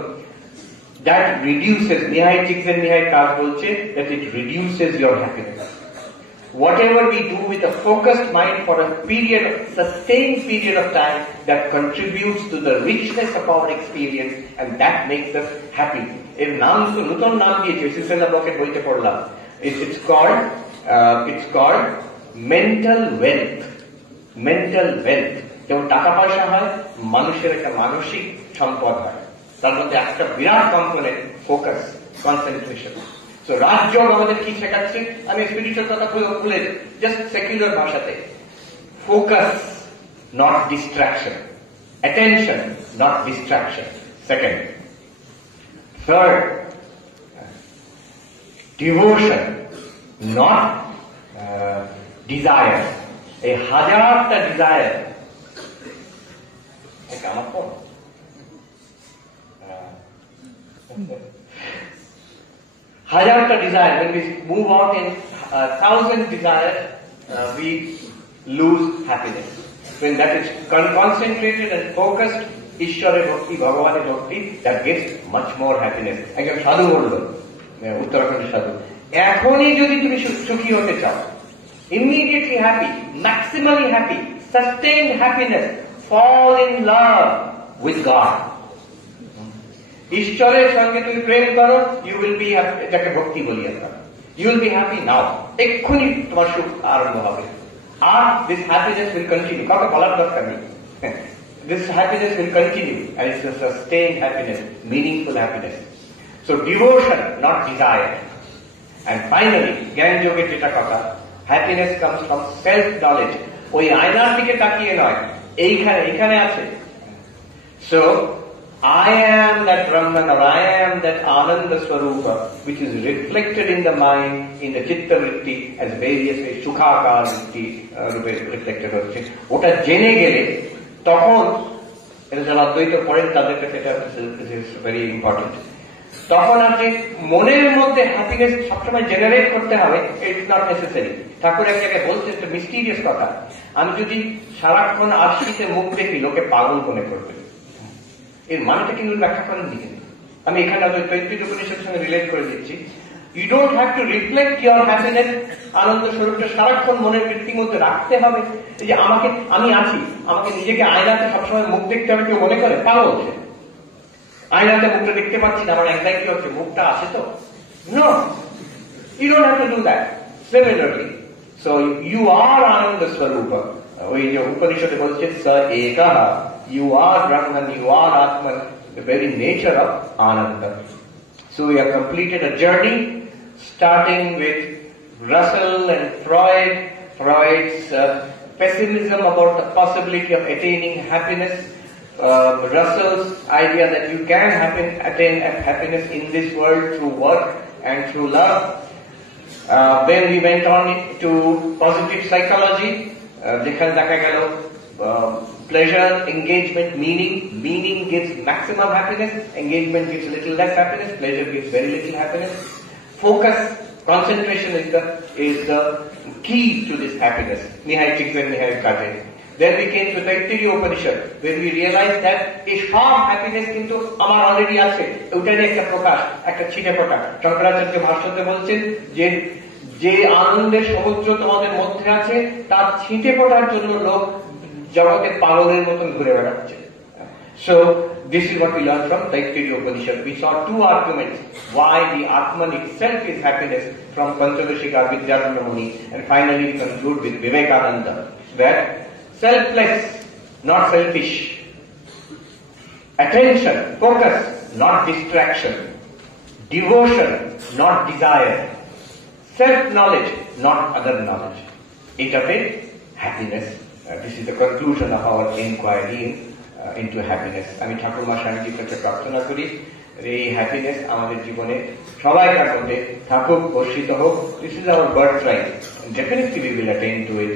That reduces, Mihai Csikszentmihalyi বলছে, that it reduces your happiness. Whatever we do with a focused mind for a period, sustained period of time, that contributes to the richness of our experience, and that makes us happy. এর নাম নতুন নাম দিয়েছে, সিসেলা ব্লকের বইতে পড়লাম। It's called mental wealth. Mental wealth, যেমন টাকা পয়সা হয়, মানুষের একটা মানসিক সম্পদ হয়। তার মধ্যে একটা বিরাট component focus, concentration. So Rajyoga আমাদের কি শেখাচ্ছে? আমি স্পিরিচুয়াল কথা ভুলে জাস্ট সেকুলার ভাষাতে, focus not distraction, attention not distraction. Second. Third, devotion not desire. এই হাজারটা ডিজায়ার, আমার ফোন, হাজারটা desire, when we move out in 1,000 desires, we lose happiness. When that is concentrated and focused, ঈশ্বরের ভক্তি, ভগবানের ভক্তি, that gives much more happiness. একজন সাধু বলল, উত্তরাখণ্ডের সাধু, এখনই যদি তুমি সুখী হতে চাও, immediately happy, maximally happy, sustained happiness, fall in love with God. ঈশ্বরের সঙ্গে তুমি প্রেম করো, you will be happy, এটাকে ভক্তি বলি আমরা। You will be happy now, এক্ষুনি তোমার সুখ আরম্ভ হবে। আর this happiness will continue, কাউকে বলার দরকার নেই। This happiness will continue, and it's a sustained happiness, meaningful happiness. So devotion, not desire. And finally, জ্ঞান যোগের যেটা কথা, happiness comes from self knowledge. ওই আয়নার দিকে তাকিয়ে নয়, এইখানে আছে। So I am that Brahman, or I am that Ananda Swarupa, which is reflected in the mind, in the Chitta Vritti, as various ways, Sukhakar Vritti reflected হচ্ছে। ওটা জেনে গেলে তখন, এটা যারা অদ্বৈত পড়েন তাদের কাছে এটা ভেরি ইম্পর্টেন্ট। তখন আপনি মনের মধ্যে হ্যাপিনেস সবসময় জেনারেট করতে হবে, ইটস নট নেসেসারি। ঠাকুর এক জায়গায় বলছে একটা মিস্টিরিয়াস কথা, আমি যদি সারাক্ষণ আশিতে মুখ দেখি, লোকে পাগল মনে করবে। এর মানেটা কিন্তু ব্যাখ্যা করেননি, কিন্তু আমি এখানে তৈত্তিরীয় উপনিষদের সঙ্গে রিলেট করে দিচ্ছি। You don't have to reflect your happiness, আনন্দ স্বরূপটা সারাক্ষণ মনের বৃত্তির মধ্যে রাখতে হবে। এই যে আমি আছি, আমাকে নিজেকে আয়নাতে সবসময় মুখ দেখতে হবে, কেউ মনে করে পাগল হচ্ছে, আয়নাতে মুখটা দেখতে পাচ্ছি না, আমার অ্যাংজাইটি হচ্ছে, মুখটা আছে তো? No, you don't have to do that. Similarly, so you are ananda swarup. ওই যে উপনিষদে বলছে, স একঃ, you are Brahman, you are Atman, the very nature of Ananda. So we have completed a journey starting with Russell and Freud's pessimism about the possibility of attaining happiness, Russell's idea that you can attain happiness in this world through work and through love. Then we went on to positive psychology, pleasure, engagement, meaning. Meaning gives maximum happiness, engagement gives little less happiness, pleasure gives very little happiness. Focus, concentration is the key to this happiness. Nihai Kate. Then we came to Taittiriya Upanishad, where we realized that a sharp happiness kintu amar already ache. Utare ekta prakash, ekta chite pota. Shankaracharya bhashyote bolchen je anonদের সমুদ্র তোমাদের মধ্যে আছে তার ছিটে পড়ার জন্য লোক জগতে পাগলের মতন ঘুরে বেড়াচ্ছে. So this is what we learned from Taittiriya Upanishad. We saw two arguments why the Atman itself is happiness from Panchadashika Vidyaranya Muni, and finally we conclude with Vivekananda that selfless, not selfish. Attention, focus, not distraction. Devotion, not desire. Self-knowledge, not other knowledge. Etate happiness. This is the conclusion of our inquiry into happiness. আমি ঠাকুর মশাইয়ের কাছে প্রার্থনা করি এই happiness আমাদের জীবনে সবাইকার মধ্যে থাকুক, বর্ষিত হোক. This is our birthright. Definitely we will attain to it.